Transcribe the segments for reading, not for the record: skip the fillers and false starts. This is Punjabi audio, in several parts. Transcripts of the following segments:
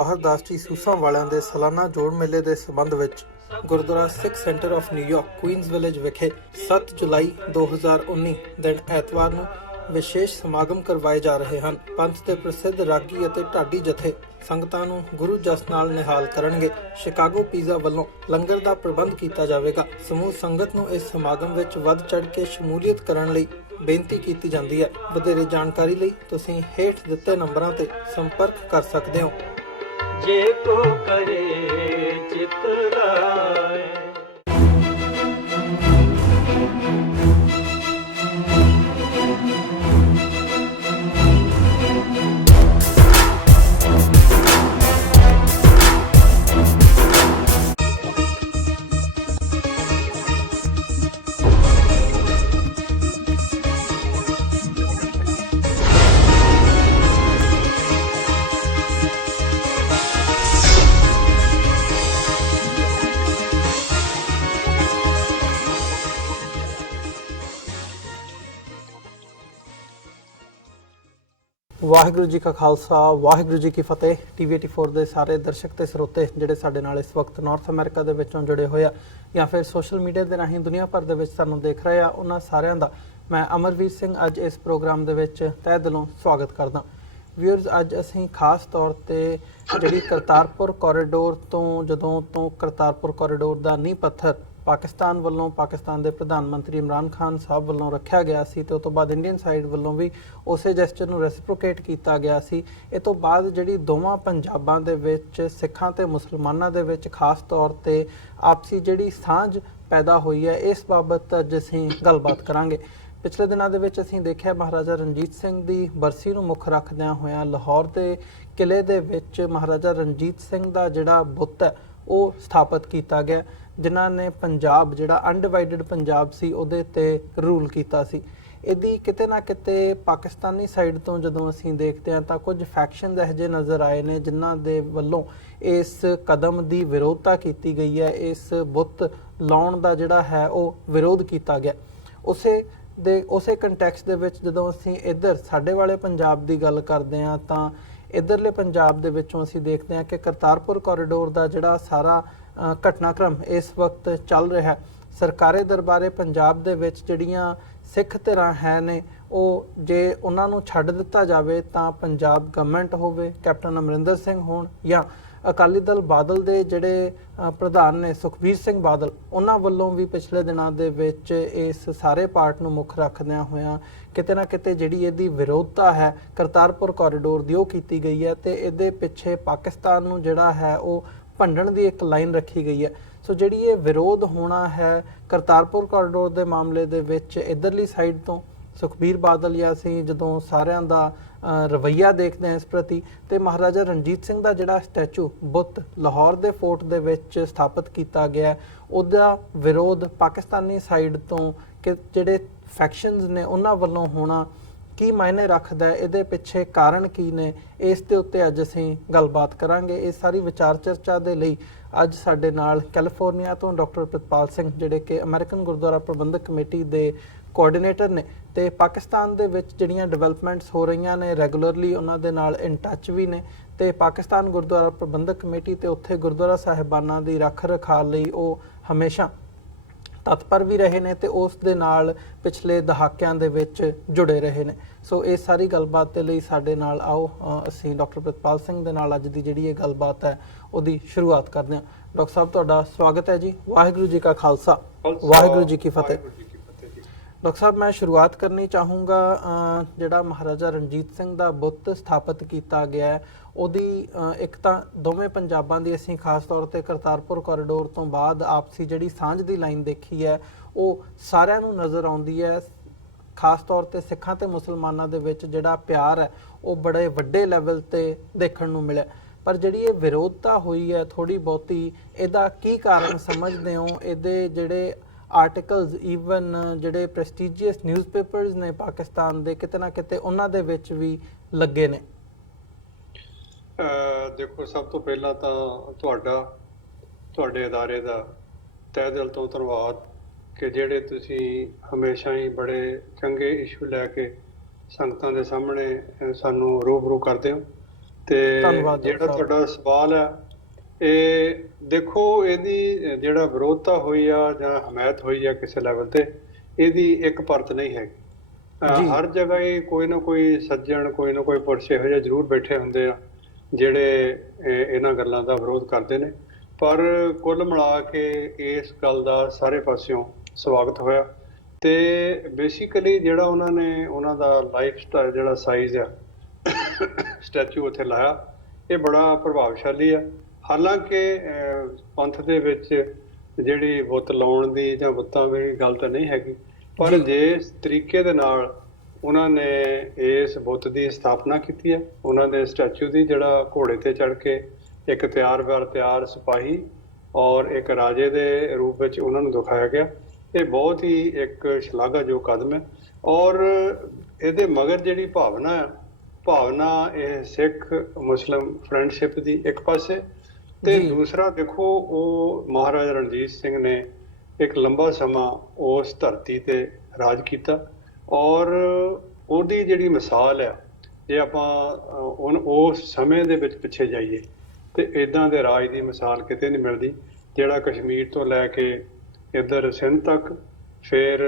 ਜਵਾਹਰ ਜੀ ਸੂਸਾਂ ਵਾਲਿਆਂ ਦੇ ਸਾਲਾਨਾ ਜੋੜ ਮੇਲੇ ਦੇ ਸਬੰਧ ਵਿੱਚ Gurdwara Sikh centre of New York Queens village ਵਿਖੇ 7 ਜੁਲਾਈ 2019 ਦਿਨ ਐਤਵਾਰ ਨੂੰ ਵਿਸ਼ੇਸ਼ ਸਮਾਗਮ ਕਰਵਾਏ ਜਾ ਰਹੇ ਹਨ। ਪੰਥ ਦੇ ਪ੍ਰਸਿੱਧ ਰਾਗੀ ਅਤੇ ਢਾਡੀ ਜਥੇ ਸੰਗਤਾਂ ਨੂੰ ਗੁਰੂ ਜਸ ਨਾਲ ਨਿਹਾਲ ਕਰਨਗੇ। ਸ਼ਿਕਾਗੋ ਪੀਜ਼ਾ ਵੱਲੋਂ ਲੰਗਰ ਦਾ ਪ੍ਰਬੰਧ ਕੀਤਾ ਜਾਵੇਗਾ। ਸਮੂਹ ਸੰਗਤ ਨੂੰ ਇਸ ਸਮਾਗਮ ਵਿੱਚ ਵੱਧ ਚੜ੍ਹ ਕੇ ਸ਼ਮੂਲੀਅਤ ਕਰਨ ਲਈ ਬੇਨਤੀ ਕੀਤੀ ਜਾਂਦੀ ਹੈ। ਵਧੇਰੇ ਜਾਣਕਾਰੀ ਲਈ ਤੁਸੀਂ ਹੇਠ ਦਿੱਤੇ ਨੰਬਰਾਂ ਤੇ ਸੰਪਰਕ ਕਰ ਸਕਦੇ ਹੋ। ਜੇ ਕੋ ਕਰੇ ਚਿਤ ਲਾਏ। ਵਾਹਿਗੁਰੂ ਜੀ ਕਾ ਖਾਲਸਾ, ਵਾਹਿਗੁਰੂ ਜੀ ਕੀ ਫਤਿਹ। TV 84 ਦੇ ਸਾਰੇ ਦਰਸ਼ਕ ਤੇ ਸਰੋਤੇ ਜਿਹੜੇ ਸਾਡੇ ਨਾਲ ਇਸ ਵਕਤ ਨਾਰਥ ਅਮਰੀਕਾ ਦੇ ਵਿੱਚੋਂ ਜੁੜੇ ਹੋਏ ਆ ਜਾਂ ਫਿਰ ਸੋਸ਼ਲ ਮੀਡੀਆ ਦੇ ਰਾਹੀਂ ਦੁਨੀਆ ਭਰ ਦੇ ਵਿੱਚ ਸਾਨੂੰ ਦੇਖ ਰਹੇ ਆ, ਉਹਨਾਂ ਸਾਰਿਆਂ ਦਾ ਮੈਂ ਅਮਰਵੀਰ ਸਿੰਘ ਅੱਜ ਇਸ ਪ੍ਰੋਗਰਾਮ ਦੇ ਵਿੱਚ ਤਹਿ ਦਿਲੋਂ ਸਵਾਗਤ ਕਰਦਾ। ਵਿਊਅਰਸ, ਅੱਜ ਅਸੀਂ ਖਾਸ ਤੌਰ ਤੇ ਜਿਹੜੀ ਕਰਤਾਰਪੁਰ ਕੋਰੀਡੋਰ ਤੋਂ ਜਦੋਂ ਤੋਂ ਕਰਤਾਰਪੁਰ ਕੋਰੀਡੋਰ ਦਾ ਨੀਂਹ ਪੱਥਰ ਪਾਕਿਸਤਾਨ ਵੱਲੋਂ ਪਾਕਿਸਤਾਨ ਦੇ ਪ੍ਰਧਾਨ ਮੰਤਰੀ ਇਮਰਾਨ ਖਾਨ ਸਾਹਿਬ ਵੱਲੋਂ ਰੱਖਿਆ ਗਿਆ ਸੀ ਤੇ ਉਸ ਤੋਂ ਬਾਅਦ ਇੰਡੀਅਨ ਸਾਈਡ ਵੱਲੋਂ ਵੀ ਉਸੇ ਜੈਸਚਰ ਨੂੰ ਰੈਸਿਪਰੋਕੇਟ ਕੀਤਾ ਗਿਆ ਸੀ। ਇਹ ਤੋਂ ਬਾਅਦ ਜਿਹੜੀ ਦੋਵਾਂ ਪੰਜਾਬਾਂ ਦੇ ਵਿੱਚ ਸਿੱਖਾਂ ਤੇ ਮੁਸਲਮਾਨਾਂ ਦੇ ਵਿੱਚ ਖਾਸ ਤੌਰ ਤੇ ਆਪਸੀ ਜਿਹੜੀ ਸਾਂਝ ਪੈਦਾ ਹੋਈ ਹੈ, ਇਸ ਬਾਬਤ ਅੱਜ ਅਸੀਂ ਗੱਲਬਾਤ ਕਰਾਂਗੇ। ਪਿਛਲੇ ਦਿਨਾਂ ਦੇ ਵਿੱਚ ਅਸੀਂ ਦੇਖਿਆ ਮਹਾਰਾਜਾ ਰਣਜੀਤ ਸਿੰਘ ਦੀ ਬਰਸੀ ਨੂੰ ਮੁੱਖ ਰੱਖਦਿਆਂ ਹੋਇਆਂ ਲਾਹੌਰ ਦੇ ਕਿਲੇ ਦੇ ਵਿੱਚ ਮਹਾਰਾਜਾ ਰਣਜੀਤ ਸਿੰਘ ਦਾ ਜਿਹੜਾ ਬੁੱਤ ਹੈ ਉਹ ਸਥਾਪਿਤ ਕੀਤਾ ਗਿਆ, ਜਿਨ੍ਹਾਂ ਨੇ ਪੰਜਾਬ ਜਿਹੜਾ ਅਨਡਿਵਾਈਡਡ ਪੰਜਾਬ ਸੀ ਉਹਦੇ ਤੇ ਰੂਲ ਕੀਤਾ ਸੀ। ਇਹਦੀ ਕਿਤੇ ਨਾ ਕਿਤੇ ਪਾਕਿਸਤਾਨੀ ਸਾਈਡ ਤੋਂ ਜਦੋਂ ਅਸੀਂ ਦੇਖਦੇ ਹਾਂ ਤਾਂ ਕੁਝ ਫੈਕਸ਼ਨਸ ਇਹੋ ਜਿਹੇ ਨਜ਼ਰ ਆਏ ਨੇ ਜਿਨ੍ਹਾਂ ਦੇ ਵੱਲੋਂ ਇਸ ਕਦਮ ਦੀ ਵਿਰੋਧਤਾ ਕੀਤੀ ਗਈ ਹੈ, ਇਸ ਬੁੱਤ ਲਾਉਣ ਦਾ ਜਿਹੜਾ ਹੈ ਉਹ ਵਿਰੋਧ ਕੀਤਾ ਗਿਆ। ਉਸੇ ਕੰਟੈਕਸਟ ਦੇ ਵਿੱਚ ਜਦੋਂ ਅਸੀਂ ਇੱਧਰ ਸਾਡੇ ਵਾਲੇ ਪੰਜਾਬ ਦੀ ਗੱਲ ਕਰਦੇ ਹਾਂ ਤਾਂ ਇੱਧਰਲੇ ਪੰਜਾਬ ਦੇ ਵਿੱਚੋਂ ਅਸੀਂ ਦੇਖਦੇ ਹਾਂ ਕਿ ਕਰਤਾਰਪੁਰ ਕੋਰੀਡੋਰ ਦਾ ਜਿਹੜਾ ਸਾਰਾ ਘਟਨਾਕ੍ਰਮ ਇਸ ਵਕਤ ਚੱਲ ਰਿਹਾ। ਸਰਕਾਰੀ ਦਰਬਾਰੇ ਪੰਜਾਬ ਦੇ ਵਿੱਚ ਜਿਹੜੀਆਂ ਸਿੱਖ ਧਿਰਾਂ ਹੈ ਨੇ ਉਹ ਜੇ ਉਹਨਾਂ ਨੂੰ ਛੱਡ ਦਿੱਤਾ ਜਾਵੇ ਤਾਂ ਪੰਜਾਬ ਗਵਰਨਮੈਂਟ ਹੋਵੇ, ਕੈਪਟਨ ਅਮਰਿੰਦਰ ਸਿੰਘ ਹੋਣ ਜਾਂ ਅਕਾਲੀ ਦਲ ਬਾਦਲ ਦੇ ਜਿਹੜੇ ਪ੍ਰਧਾਨ ਨੇ ਸੁਖਬੀਰ ਸਿੰਘ ਬਾਦਲ, ਉਹਨਾਂ ਵੱਲੋਂ ਵੀ ਪਿਛਲੇ ਦਿਨਾਂ ਦੇ ਵਿੱਚ ਇਸ ਸਾਰੇ ਪਾਰਟ ਨੂੰ ਮੁੱਖ ਰੱਖਦਿਆਂ ਹੋਇਆਂ ਕਿਤੇ ਨਾ ਕਿਤੇ ਜਿਹੜੀ ਇਹਦੀ ਵਿਰੋਧਤਾ ਹੈ ਕਰਤਾਰਪੁਰ ਕੋਰੀਡੋਰ ਦੀ ਉਹ ਕੀਤੀ ਗਈ ਹੈ ਤੇ ਇਹਦੇ ਪਿੱਛੇ ਪਾਕਿਸਤਾਨ ਨੂੰ ਜਿਹੜਾ ਹੈ ਉਹ ਭੰਡਣ ਦੀ ਇੱਕ ਲਾਈਨ ਰੱਖੀ ਗਈ ਹੈ। ਸੋ ਜਿਹੜੀ ਇਹ ਵਿਰੋਧ ਹੋਣਾ ਹੈ ਕਰਤਾਰਪੁਰ ਕੋਰੀਡੋਰ ਦੇ ਮਾਮਲੇ ਦੇ ਵਿੱਚ ਇੱਧਰਲੀ ਸਾਈਡ ਤੋਂ ਸੁਖਬੀਰ ਬਾਦਲ ਜਾਂ ਅਸੀਂ ਜਦੋਂ ਸਾਰਿਆਂ ਦਾ ਰਵੱਈਆ ਦੇਖਦੇ ਹਾਂ ਇਸ ਪ੍ਰਤੀ, ਤੇ ਮਹਾਰਾਜਾ ਰਣਜੀਤ ਸਿੰਘ ਦਾ ਜਿਹੜਾ ਸਟੈਚੂ ਬੁੱਤ ਲਾਹੌਰ ਦੇ ਫੋਰਟ ਦੇ ਵਿੱਚ ਸਥਾਪਿਤ ਕੀਤਾ ਗਿਆ, ਉਹਦਾ ਵਿਰੋਧ ਪਾਕਿਸਤਾਨੀ ਸਾਈਡ ਤੋਂ ਕਿ ਜਿਹੜੇ ਫੈਕਸ਼ਨਸ ਨੇ ਉਹਨਾਂ ਵੱਲੋਂ ਹੋਣਾ ਕੀ ਮਾਇਨੇ ਰੱਖਦਾ ਹੈ, ਇਹਦੇ ਪਿੱਛੇ ਕਾਰਨ ਕੀ ਨੇ, ਇਸ ਦੇ ਉੱਤੇ ਅੱਜ ਅਸੀਂ ਗੱਲਬਾਤ ਕਰਾਂਗੇ। ਇਹ ਸਾਰੀ ਵਿਚਾਰ ਚਰਚਾ ਦੇ ਲਈ ਅੱਜ ਸਾਡੇ ਨਾਲ ਕੈਲੀਫੋਰਨੀਆ ਤੋਂ ਡਾਕਟਰ ਪ੍ਰਿਤਪਾਲ ਸਿੰਘ ਜਿਹੜੇ ਕਿ ਅਮਰੀਕਨ ਗੁਰਦੁਆਰਾ ਪ੍ਰਬੰਧਕ ਕਮੇਟੀ ਦੇ ਕੋਆਰਡੀਨੇਟਰ ਨੇ ਤੇ ਪਾਕਿਸਤਾਨ ਦੇ ਵਿੱਚ ਜਿਹੜੀਆਂ ਡਿਵੈਲਪਮੈਂਟਸ ਹੋ ਰਹੀਆਂ ਨੇ ਰੈਗੂਲਰਲੀ ਉਹਨਾਂ ਦੇ ਨਾਲ ਇਨ ਟੱਚ ਵੀ ਨੇ ਤੇ ਪਾਕਿਸਤਾਨ ਗੁਰਦੁਆਰਾ ਪ੍ਰਬੰਧਕ ਕਮੇਟੀ ਤੇ ਉੱਥੇ ਗੁਰਦੁਆਰਾ ਸਾਹਿਬਾਨਾਂ ਦੀ ਰੱਖ ਰਖਾਅ ਲਈ ਉਹ ਹਮੇਸ਼ਾ ਤਤਪਰ ਵੀ ਰਹੇ ਨੇ ਤੇ ਉਸ ਦੇ ਨਾਲ ਪਿਛਲੇ ਦਹਾਕਿਆਂ ਦੇ ਵਿੱਚ ਜੁੜੇ ਰਹੇ ਨੇ। ਸੋ ਇਹ ਸਾਰੀ ਗੱਲਬਾਤ ਦੇ ਲਈ ਸਾਡੇ ਨਾਲ ਆਓ ਅਸੀਂ ਡਾਕਟਰ ਪ੍ਰਿਤਪਾਲ ਸਿੰਘ ਦੇ ਨਾਲ ਅੱਜ ਦੀ ਜਿਹੜੀ ਇਹ ਗੱਲਬਾਤ ਹੈ ਉਹਦੀ ਸ਼ੁਰੂਆਤ ਕਰਦੇ ਹਾਂ। ਡਾਕਟਰ ਸਾਹਿਬ, ਤੁਹਾਡਾ ਸਵਾਗਤ ਹੈ ਜੀ। ਵਾਹਿਗੁਰੂ ਜੀ ਕਾ ਖਾਲਸਾ, ਵਾਹਿਗੁਰੂ ਜੀ ਕੀ ਫਤਿਹ। ਡਾਕਟਰ ਸਾਹਿਬ, ਮੈਂ ਸ਼ੁਰੂਆਤ ਕਰਨੀ ਚਾਹੂੰਗਾ ਜਿਹੜਾ ਮਹਾਰਾਜਾ ਰਣਜੀਤ ਸਿੰਘ ਦਾ ਬੁੱਤ ਸਥਾਪਿਤ ਕੀਤਾ ਗਿਆ ਉਹਦੀ ਇੱਕ ਤਾਂ ਦੋਵੇਂ ਪੰਜਾਬਾਂ ਦੀ ਅਸੀਂ ਖਾਸ ਤੌਰ ਤੇ ਕਰਤਾਰਪੁਰ ਕੋਰੀਡੋਰ ਤੋਂ ਬਾਅਦ ਆਪਸੀ ਜਿਹੜੀ ਸਾਂਝ ਦੀ ਲਾਈਨ ਦੇਖੀ ਹੈ ਉਹ ਸਾਰਿਆਂ ਨੂੰ ਨਜ਼ਰ ਆਉਂਦੀ ਹੈ। ਖਾਸ ਤੌਰ ਤੇ ਸਿੱਖਾਂ ਤੇ ਮੁਸਲਮਾਨਾਂ ਦੇ ਵਿੱਚ ਜਿਹੜਾ ਪਿਆਰ ਹੈ ਉਹ ਬੜੇ ਵੱਡੇ ਲੈਵਲ ਤੇ ਦੇਖਣ ਨੂੰ ਮਿਲਿਆ, ਪਰ ਜਿਹੜੀ ਇਹ ਵਿਰੋਧਤਾ ਹੋਈ ਹੈ ਥੋੜੀ ਬਹੁਤੀ, ਇਹਦਾ ਕੀ ਕਾਰਨ ਸਮਝਦੇ ਹੋ? ਇਹਦੇ ਜਿਹੜੇ ਆਰਟੀਕਲਸ ਈਵਨ ਜਿਹੜੇ ਪ੍ਰੈਸਟੀਜੀਅਸ ਨਿਊਜ਼ਪੇਪਰਸ ਨੇ ਪਾਕਿਸਤਾਨ ਦੇ ਕਿਤੇ ਨਾ ਕਿਤੇ ਉਹਨਾਂ ਦੇ ਵਿੱਚ ਵੀ ਲੱਗੇ ਨੇ। ਦੇਖੋ, ਸਭ ਤੋਂ ਪਹਿਲਾਂ ਤਾਂ ਤੁਹਾਡੇ ਅਦਾਰੇ ਦਾ ਤਹਿ ਦਿਲ ਤੋਂ ਧੰਨਵਾਦ ਕਿ ਜਿਹੜੇ ਤੁਸੀਂ ਹਮੇਸ਼ਾ ਹੀ ਬੜੇ ਚੰਗੇ ਇਸ਼ੂ ਲੈ ਕੇ ਸੰਗਤਾਂ ਦੇ ਸਾਹਮਣੇ ਸਾਨੂੰ ਰੂਬਰੂ ਕਰਦੇ ਹੋ ਤੇ ਧੰਨਵਾਦ ਜਿਹੜਾ ਸਾਹਿਬ। ਤੁਹਾਡਾ ਸਵਾਲ ਹੈ, ਇਹ ਦੇਖੋ ਇਹਦੀ ਜਿਹੜਾ ਵਿਰੋਧਤਾ ਹੋਈ ਆ ਜਾਂ ਹਮਾਇਤ ਹੋਈ ਆ ਕਿਸੇ ਲੈਵਲ ਤੇ, ਇਹਦੀ ਇੱਕ ਪਰਤ ਨਹੀਂ ਹੈਗੀ। ਜੀ। ਹਰ ਜਗ੍ਹਾ ਹੀ ਕੋਈ ਨਾ ਕੋਈ ਸੱਜਣ, ਕੋਈ ਨਾ ਕੋਈ ਪੁਰਸ਼ ਇਹੋ ਜਿਹੇ ਜ਼ਰੂਰ ਬੈਠੇ ਹੁੰਦੇ ਆ ਜਿਹੜੇ ਇਹਨਾਂ ਗੱਲਾਂ ਦਾ ਵਿਰੋਧ ਕਰਦੇ ਨੇ, ਪਰ ਕੁੱਲ ਮਿਲਾ ਕੇ ਇਸ ਗੱਲ ਦਾ ਸਾਰੇ ਪਾਸਿਓਂ ਸਵਾਗਤ ਹੋਇਆ। ਤੇ ਬੇਸਿਕਲੀ ਜਿਹੜਾ ਉਹਨਾਂ ਦਾ ਲਾਈਫ ਸਟਾਈਲ, ਜਿਹੜਾ ਸਾਈਜ਼ ਆ ਸਟੈਚੂ ਉੱਥੇ ਲਾਇਆ, ਇਹ ਬੜਾ ਪ੍ਰਭਾਵਸ਼ਾਲੀ ਆ। ਹਾਲਾਂਕਿ ਪੰਥ ਦੇ ਵਿੱਚ ਜਿਹੜੀ ਬੁੱਤ ਲਾਉਣ ਦੀ ਜਾਂ ਬੁੱਤਾਂ ਦੀ ਗੱਲ ਤਾਂ ਨਹੀਂ ਹੈਗੀ, ਪਰ ਜਿਸ ਤਰੀਕੇ ਦੇ ਨਾਲ ਉਹਨਾਂ ਨੇ ਇਸ ਬੁੱਤ ਦੀ ਸਥਾਪਨਾ ਕੀਤੀ ਹੈ, ਉਹਨਾਂ ਦੇ ਸਟੈਚੂ ਦੀ, ਜਿਹੜਾ ਘੋੜੇ ਤੇ ਚੜ੍ਹ ਕੇ ਇੱਕ ਤਿਆਰ ਸਿਪਾਹੀ ਔਰ ਇੱਕ ਰਾਜੇ ਦੇ ਰੂਪ ਵਿੱਚ ਉਹਨਾਂ ਨੂੰ ਦਿਖਾਇਆ ਗਿਆ, ਇਹ ਬਹੁਤ ਹੀ ਇੱਕ ਸ਼ਲਾਘਾਯੋਗ ਕਦਮ ਹੈ। ਔਰ ਇਹਦੇ ਮਗਰ ਜਿਹੜੀ ਭਾਵਨਾ ਇਹ ਸਿੱਖ ਮੁਸਲਿਮ ਫਰੈਂਡਸ਼ਿਪ ਦੀ ਇੱਕ ਪਾਸੇ, ਤੇ ਦੂਸਰਾ ਦੇਖੋ ਉਹ ਮਹਾਰਾਜਾ ਰਣਜੀਤ ਸਿੰਘ ਨੇ ਇੱਕ ਲੰਬਾ ਸਮਾਂ ਉਸ ਧਰਤੀ ਤੇ ਰਾਜ ਕੀਤਾ, ਔਰ ਉਹਦੀ ਜਿਹੜੀ ਮਿਸਾਲ ਆ, ਜੇ ਆਪਾਂ ਉਸ ਸਮੇਂ ਦੇ ਵਿੱਚ ਪਿੱਛੇ ਜਾਈਏ ਤੇ ਇਦਾਂ ਦੇ ਰਾਜ ਦੀ ਮਿਸਾਲ ਕਿਤੇ ਨਹੀਂ ਮਿਲਦੀ, ਜਿਹੜਾ ਕਸ਼ਮੀਰ ਤੋਂ ਲੈ ਕੇ ਇੱਧਰ ਸਿੰਧ ਤੱਕ, ਫਿਰ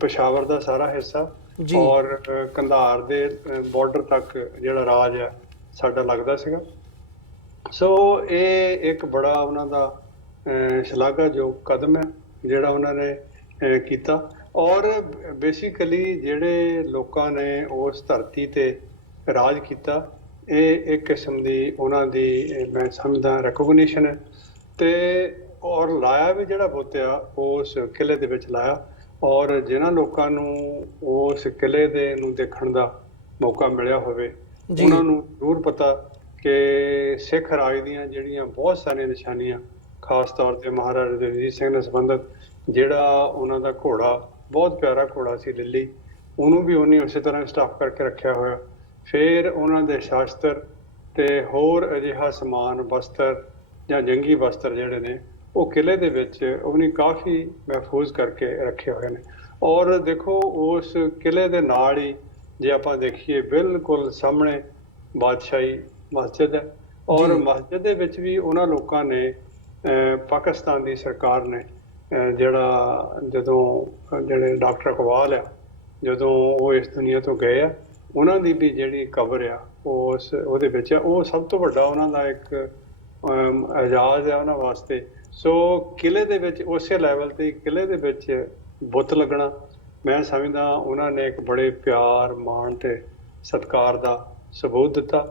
ਪਸ਼ਾਵਰ ਦਾ ਸਾਰਾ ਹਿੱਸਾ ਔਰ ਕੰਧਾਰ ਦੇ ਬਾਰਡਰ ਤੱਕ ਜਿਹੜਾ ਰਾਜ ਆ ਸਾਡਾ ਲੱਗਦਾ ਸੀਗਾ। ਸੋ ਇਹ ਇੱਕ ਬੜਾ ਉਹਨਾਂ ਦਾ ਸ਼ਲਾਘਾਯੋਗ ਕਦਮ ਹੈ ਜਿਹੜਾ ਉਹਨਾਂ ਨੇ ਕੀਤਾ। ਔਰ ਬੇਸਿਕਲੀ ਜਿਹੜੇ ਲੋਕਾਂ ਨੇ ਉਸ ਧਰਤੀ ਤੇ ਰਾਜ ਕੀਤਾ, ਇਹ ਇੱਕ ਕਿਸਮ ਦੀ ਉਹਨਾਂ ਦੀ ਮੈਂ ਸਮਝਦਾ ਰੈਕੋਗਨੀਸ਼ਨ ਹੈ। ਤੇ ਔਰ ਲਾਇਆ ਵੀ ਜਿਹੜਾ ਬੁੱਤ ਆ ਉਸ ਕਿਲ੍ਹੇ ਦੇ ਵਿੱਚ ਲਾਇਆ, ਔਰ ਜਿਨ੍ਹਾਂ ਲੋਕਾਂ ਨੂੰ ਉਸ ਕਿਲ੍ਹੇ ਦੇ ਨੂੰ ਦੇਖਣ ਦਾ ਮੌਕਾ ਮਿਲਿਆ ਹੋਵੇ, ਉਹਨਾਂ ਨੂੰ ਜ਼ਰੂਰ ਪਤਾ ਕਿ ਸਿੱਖ ਰਾਜ ਦੀਆਂ ਜਿਹੜੀਆਂ ਬਹੁਤ ਸਾਰੀਆਂ ਨਿਸ਼ਾਨੀਆਂ, ਖਾਸ ਤੌਰ ਤੇ ਮਹਾਰਾਜਾ ਰਣਜੀਤ ਸਿੰਘ ਨਾਲ ਸੰਬੰਧਿਤ, ਜਿਹੜਾ ਉਹਨਾਂ ਦਾ ਘੋੜਾ ਬਹੁਤ ਪਿਆਰਾ ਘੋੜਾ ਸੀ ਲਿੱਲੀ, ਉਹਨੂੰ ਵੀ ਉਹਨੇ ਉਸੇ ਤਰ੍ਹਾਂ ਸਟਾਫ ਕਰਕੇ ਰੱਖਿਆ ਹੋਇਆ। ਫਿਰ ਉਹਨਾਂ ਦੇ ਸ਼ਾਸਤਰ ਤੇ ਹੋਰ ਅਜਿਹਾ ਸਮਾਨ, ਬਸਤਰ ਜਾਂ ਜੰਗੀ ਬਸਤਰ ਜਿਹੜੇ ਨੇ, ਉਹ ਕਿਲ੍ਹੇ ਦੇ ਵਿੱਚ ਉਹਨੇ ਕਾਫੀ ਮਹਿਫੂਜ਼ ਕਰਕੇ ਰੱਖੇ ਹੋਏ ਨੇ। ਔਰ ਦੇਖੋ ਉਸ ਕਿਲ੍ਹੇ ਦੇ ਨਾਲ ਹੀ ਜੇ ਆਪਾਂ ਦੇਖੀਏ, ਬਿਲਕੁਲ ਸਾਹਮਣੇ ਬਾਦਸ਼ਾਹੀ ਮਸਜਿਦ ਹੈ, ਔਰ ਮਸਜਿਦ ਦੇ ਵਿੱਚ ਵੀ ਉਹਨਾਂ ਲੋਕਾਂ ਨੇ, ਪਾਕਿਸਤਾਨ ਦੀ ਸਰਕਾਰ ਨੇ, ਜਦੋਂ ਜਿਹੜੇ ਡਾਕਟਰ ਇਕਬਾਲ ਆ, ਜਦੋਂ ਉਹ ਇਸ ਦੁਨੀਆ ਤੋਂ ਗਏ ਆ, ਉਹਨਾਂ ਦੀ ਵੀ ਜਿਹੜੀ ਕਬਰ ਆ ਉਹਦੇ ਵਿੱਚ ਆ। ਉਹ ਸਭ ਤੋਂ ਵੱਡਾ ਉਹਨਾਂ ਦਾ ਇੱਕ ਇਜਾਜ਼ ਆ ਉਹਨਾਂ ਵਾਸਤੇ। ਸੋ ਕਿਲ੍ਹੇ ਦੇ ਵਿੱਚ ਉਸੇ ਲੈਵਲ ਤੇ ਕਿਲ੍ਹੇ ਦੇ ਵਿੱਚ ਬੁੱਤ ਲੱਗਣਾ, ਮੈਂ ਸਮਝਦਾ ਉਹਨਾਂ ਨੇ ਇੱਕ ਬੜੇ ਪਿਆਰ, ਮਾਣ ਤੇ ਸਤਿਕਾਰ ਦਾ ਸਬੂਤ ਦਿੱਤਾ।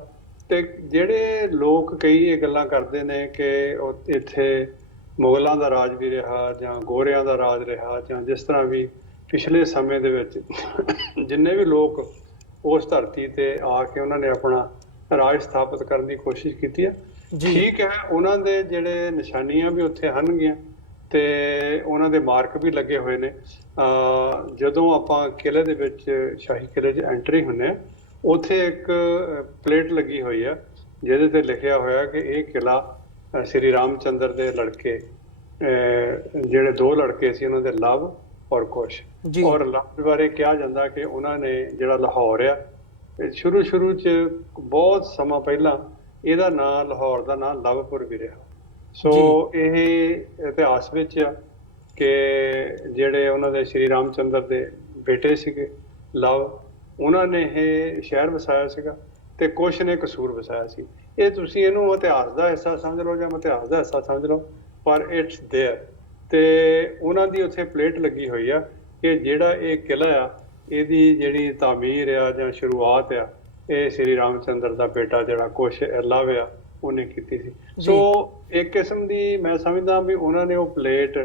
ਤੇ ਜਿਹੜੇ ਲੋਕ ਕਈ ਇਹ ਗੱਲਾਂ ਕਰਦੇ ਨੇ ਕਿ ਇੱਥੇ ਮੁਗਲਾਂ ਦਾ ਰਾਜ ਵੀ ਰਿਹਾ ਜਾਂ ਗੋਰਿਆਂ ਦਾ ਰਾਜ ਰਿਹਾ, ਜਾਂ ਜਿਸ ਤਰ੍ਹਾਂ ਵੀ ਪਿਛਲੇ ਸਮੇਂ ਦੇ ਵਿੱਚ ਜਿੰਨੇ ਵੀ ਲੋਕ ਉਸ ਧਰਤੀ ਤੇ ਆ ਕੇ ਉਹਨਾਂ ਨੇ ਆਪਣਾ ਰਾਜ ਸਥਾਪਿਤ ਕਰਨ ਦੀ ਕੋਸ਼ਿਸ਼ ਕੀਤੀ ਹੈ, ਠੀਕ ਹੈ, ਉਹਨਾਂ ਦੇ ਜਿਹੜੇ ਨਿਸ਼ਾਨੀਆਂ ਵੀ ਉੱਥੇ ਹਨਗੀਆਂ ਤੇ ਉਹਨਾਂ ਦੇ ਮਾਰਕ ਵੀ ਲੱਗੇ ਹੋਏ ਨੇ। ਜਦੋਂ ਆਪਾਂ ਕਿਲ੍ਹੇ ਦੇ ਵਿੱਚ, ਸ਼ਾਹੀ ਕਿਲ੍ਹੇ 'ਚ ਐਂਟਰੀ ਹੁੰਦੇ ਹਾਂ, ਉੱਥੇ ਇੱਕ ਪਲੇਟ ਲੱਗੀ ਹੋਈ ਆ ਜਿਹਦੇ ਤੇ ਲਿਖਿਆ ਹੋਇਆ ਕਿ ਇਹ ਕਿਲ੍ਹਾ ਸ੍ਰੀ ਰਾਮ ਚੰਦਰ ਦੇ ਲੜਕੇ, ਜਿਹੜੇ ਦੋ ਲੜਕੇ ਸੀ, ਉਹਨਾਂ ਦੇ ਲਵ ਔਰ ਕੁਸ਼, ਔਰ ਲਵ ਬਾਰੇ ਕਿਹਾ ਜਾਂਦਾ ਕਿ ਉਹਨਾਂ ਨੇ ਜਿਹੜਾ ਲਾਹੌਰ ਆ, ਸ਼ੁਰੂ 'ਚ ਬਹੁਤ ਸਮਾਂ ਪਹਿਲਾਂ ਇਹਦਾ ਨਾਂ, ਲਾਹੌਰ ਦਾ ਨਾਂ ਲਵਪੁਰ ਵੀ ਰਿਹਾ। ਸੋ ਇਹ ਇਤਿਹਾਸ ਵਿੱਚ ਆ ਕਿ ਜਿਹੜੇ ਉਹਨਾਂ ਦੇ ਸ਼੍ਰੀ ਰਾਮ ਚੰਦਰ ਦੇ ਬੇਟੇ ਸੀਗੇ ਲਵ, ਉਹਨਾਂ ਨੇ ਇਹ ਸ਼ਹਿਰ ਵਸਾਇਆ ਸੀਗਾ ਤੇ ਕੁਸ਼ ਨੇ ਕਸੂਰ ਵਸਾਇਆ ਸੀ। ਇਹ ਤੁਸੀਂ ਇਹਨੂੰ ਇਤਿਹਾਸ ਦਾ ਹਿੱਸਾ ਸਮਝ ਲਓ ਜਾਂ ਇਤਿਹਾਸ ਦਾ ਹਿੱਸਾ ਸਮਝ ਲਓ, ਪਰ ਇਟਸ ਦੇਅਰ। ਤੇ ਉਹਨਾਂ ਦੀ ਉੱਥੇ ਪਲੇਟ ਲੱਗੀ ਹੋਈ ਆ ਕਿ ਜਿਹੜਾ ਇਹ ਕਿਲ੍ਹਾ ਆ, ਇਹਦੀ ਜਿਹੜੀ ਤਾਮੀਰ ਆ ਜਾਂ ਸ਼ੁਰੂਆਤ ਆ, ਇਹ ਸ੍ਰੀ ਰਾਮ ਚੰਦਰ ਦਾ ਬੇਟਾ ਜਿਹੜਾ ਕੁਸ਼ ਲਵ ਆ, ਉਹਨੇ ਕੀਤੀ ਸੀ। ਸੋ ਇੱਕ ਕਿਸਮ ਦੀ ਮੈਂ ਸਮਝਦਾ ਵੀ ਉਹਨਾਂ ਨੇ ਉਹ ਪਲੇਟ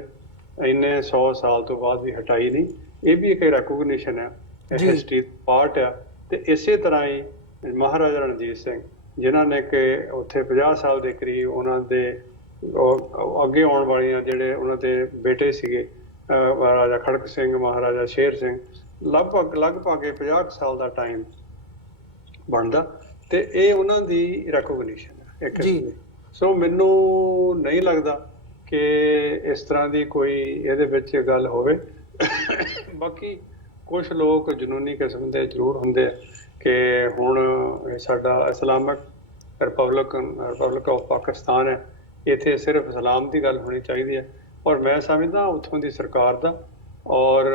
ਇੰਨੇ 100 ਸਾਲ ਤੋਂ ਬਾਅਦ ਵੀ ਹਟਾਈ ਨਹੀਂ। ਇਹ ਵੀ ਇੱਕ ਰੈਕੋਗਨੀਸ਼ਨ ਹੈ, ਹਿਸਟਰੀ ਪਾਰਟ ਆ। ਤੇ ਇਸੇ ਤਰ੍ਹਾਂ ਹੀ ਮਹਾਰਾਜਾ ਰਣਜੀਤ ਸਿੰਘ, ਜਿਨ੍ਹਾਂ ਨੇ ਕਿ ਉੱਥੇ 50 ਸਾਲ ਦੇ ਕਰੀਬ ਉਹਨਾਂ ਦੇ ਅੱਗੇ ਆਉਣ ਵਾਲੀਆਂ ਜਿਹੜੇ ਉਹਨਾਂ ਦੇ ਬੇਟੇ ਸੀਗੇ, ਮਹਾਰਾਜਾ ਖੜਕ ਸਿੰਘ, ਮਹਾਰਾਜਾ ਸ਼ੇਰ ਸਿੰਘ, ਲਗਭਗ 50 ਸਾਲ ਦਾ ਟਾਈਮ ਬਣਦਾ, ਤੇ ਇਹ ਉਹਨਾਂ ਦੀ ਰੈਕੋਗਨੀਸ਼ਨ ਹੈ ਇੱਕ ਕਿਸਮ ਦੀ। ਸੋ ਮੈਨੂੰ ਨਹੀਂ ਲੱਗਦਾ ਕਿ ਇਸ ਤਰ੍ਹਾਂ ਦੀ ਕੋਈ ਇਹਦੇ ਵਿੱਚ ਗੱਲ ਹੋਵੇ। ਬਾਕੀ ਕੁਝ ਲੋਕ ਜਨੂਨੀ ਕਿਸਮ ਦੇ ਜ਼ਰੂਰ ਹੁੰਦੇ ਆ ਕਿ ਹੁਣ ਇਹ ਸਾਡਾ ਇਸਲਾਮਿਕ ਰਿਪਬਲਿਕ ਆਫ ਪਾਕਿਸਤਾਨ ਹੈ, ਇੱਥੇ ਸਿਰਫ ਇਸਲਾਮ ਦੀ ਗੱਲ ਹੋਣੀ ਚਾਹੀਦੀ ਹੈ। ਔਰ ਮੈਂ ਸਮਝਦਾ ਉੱਥੋਂ ਦੀ ਸਰਕਾਰ ਦਾ ਔਰ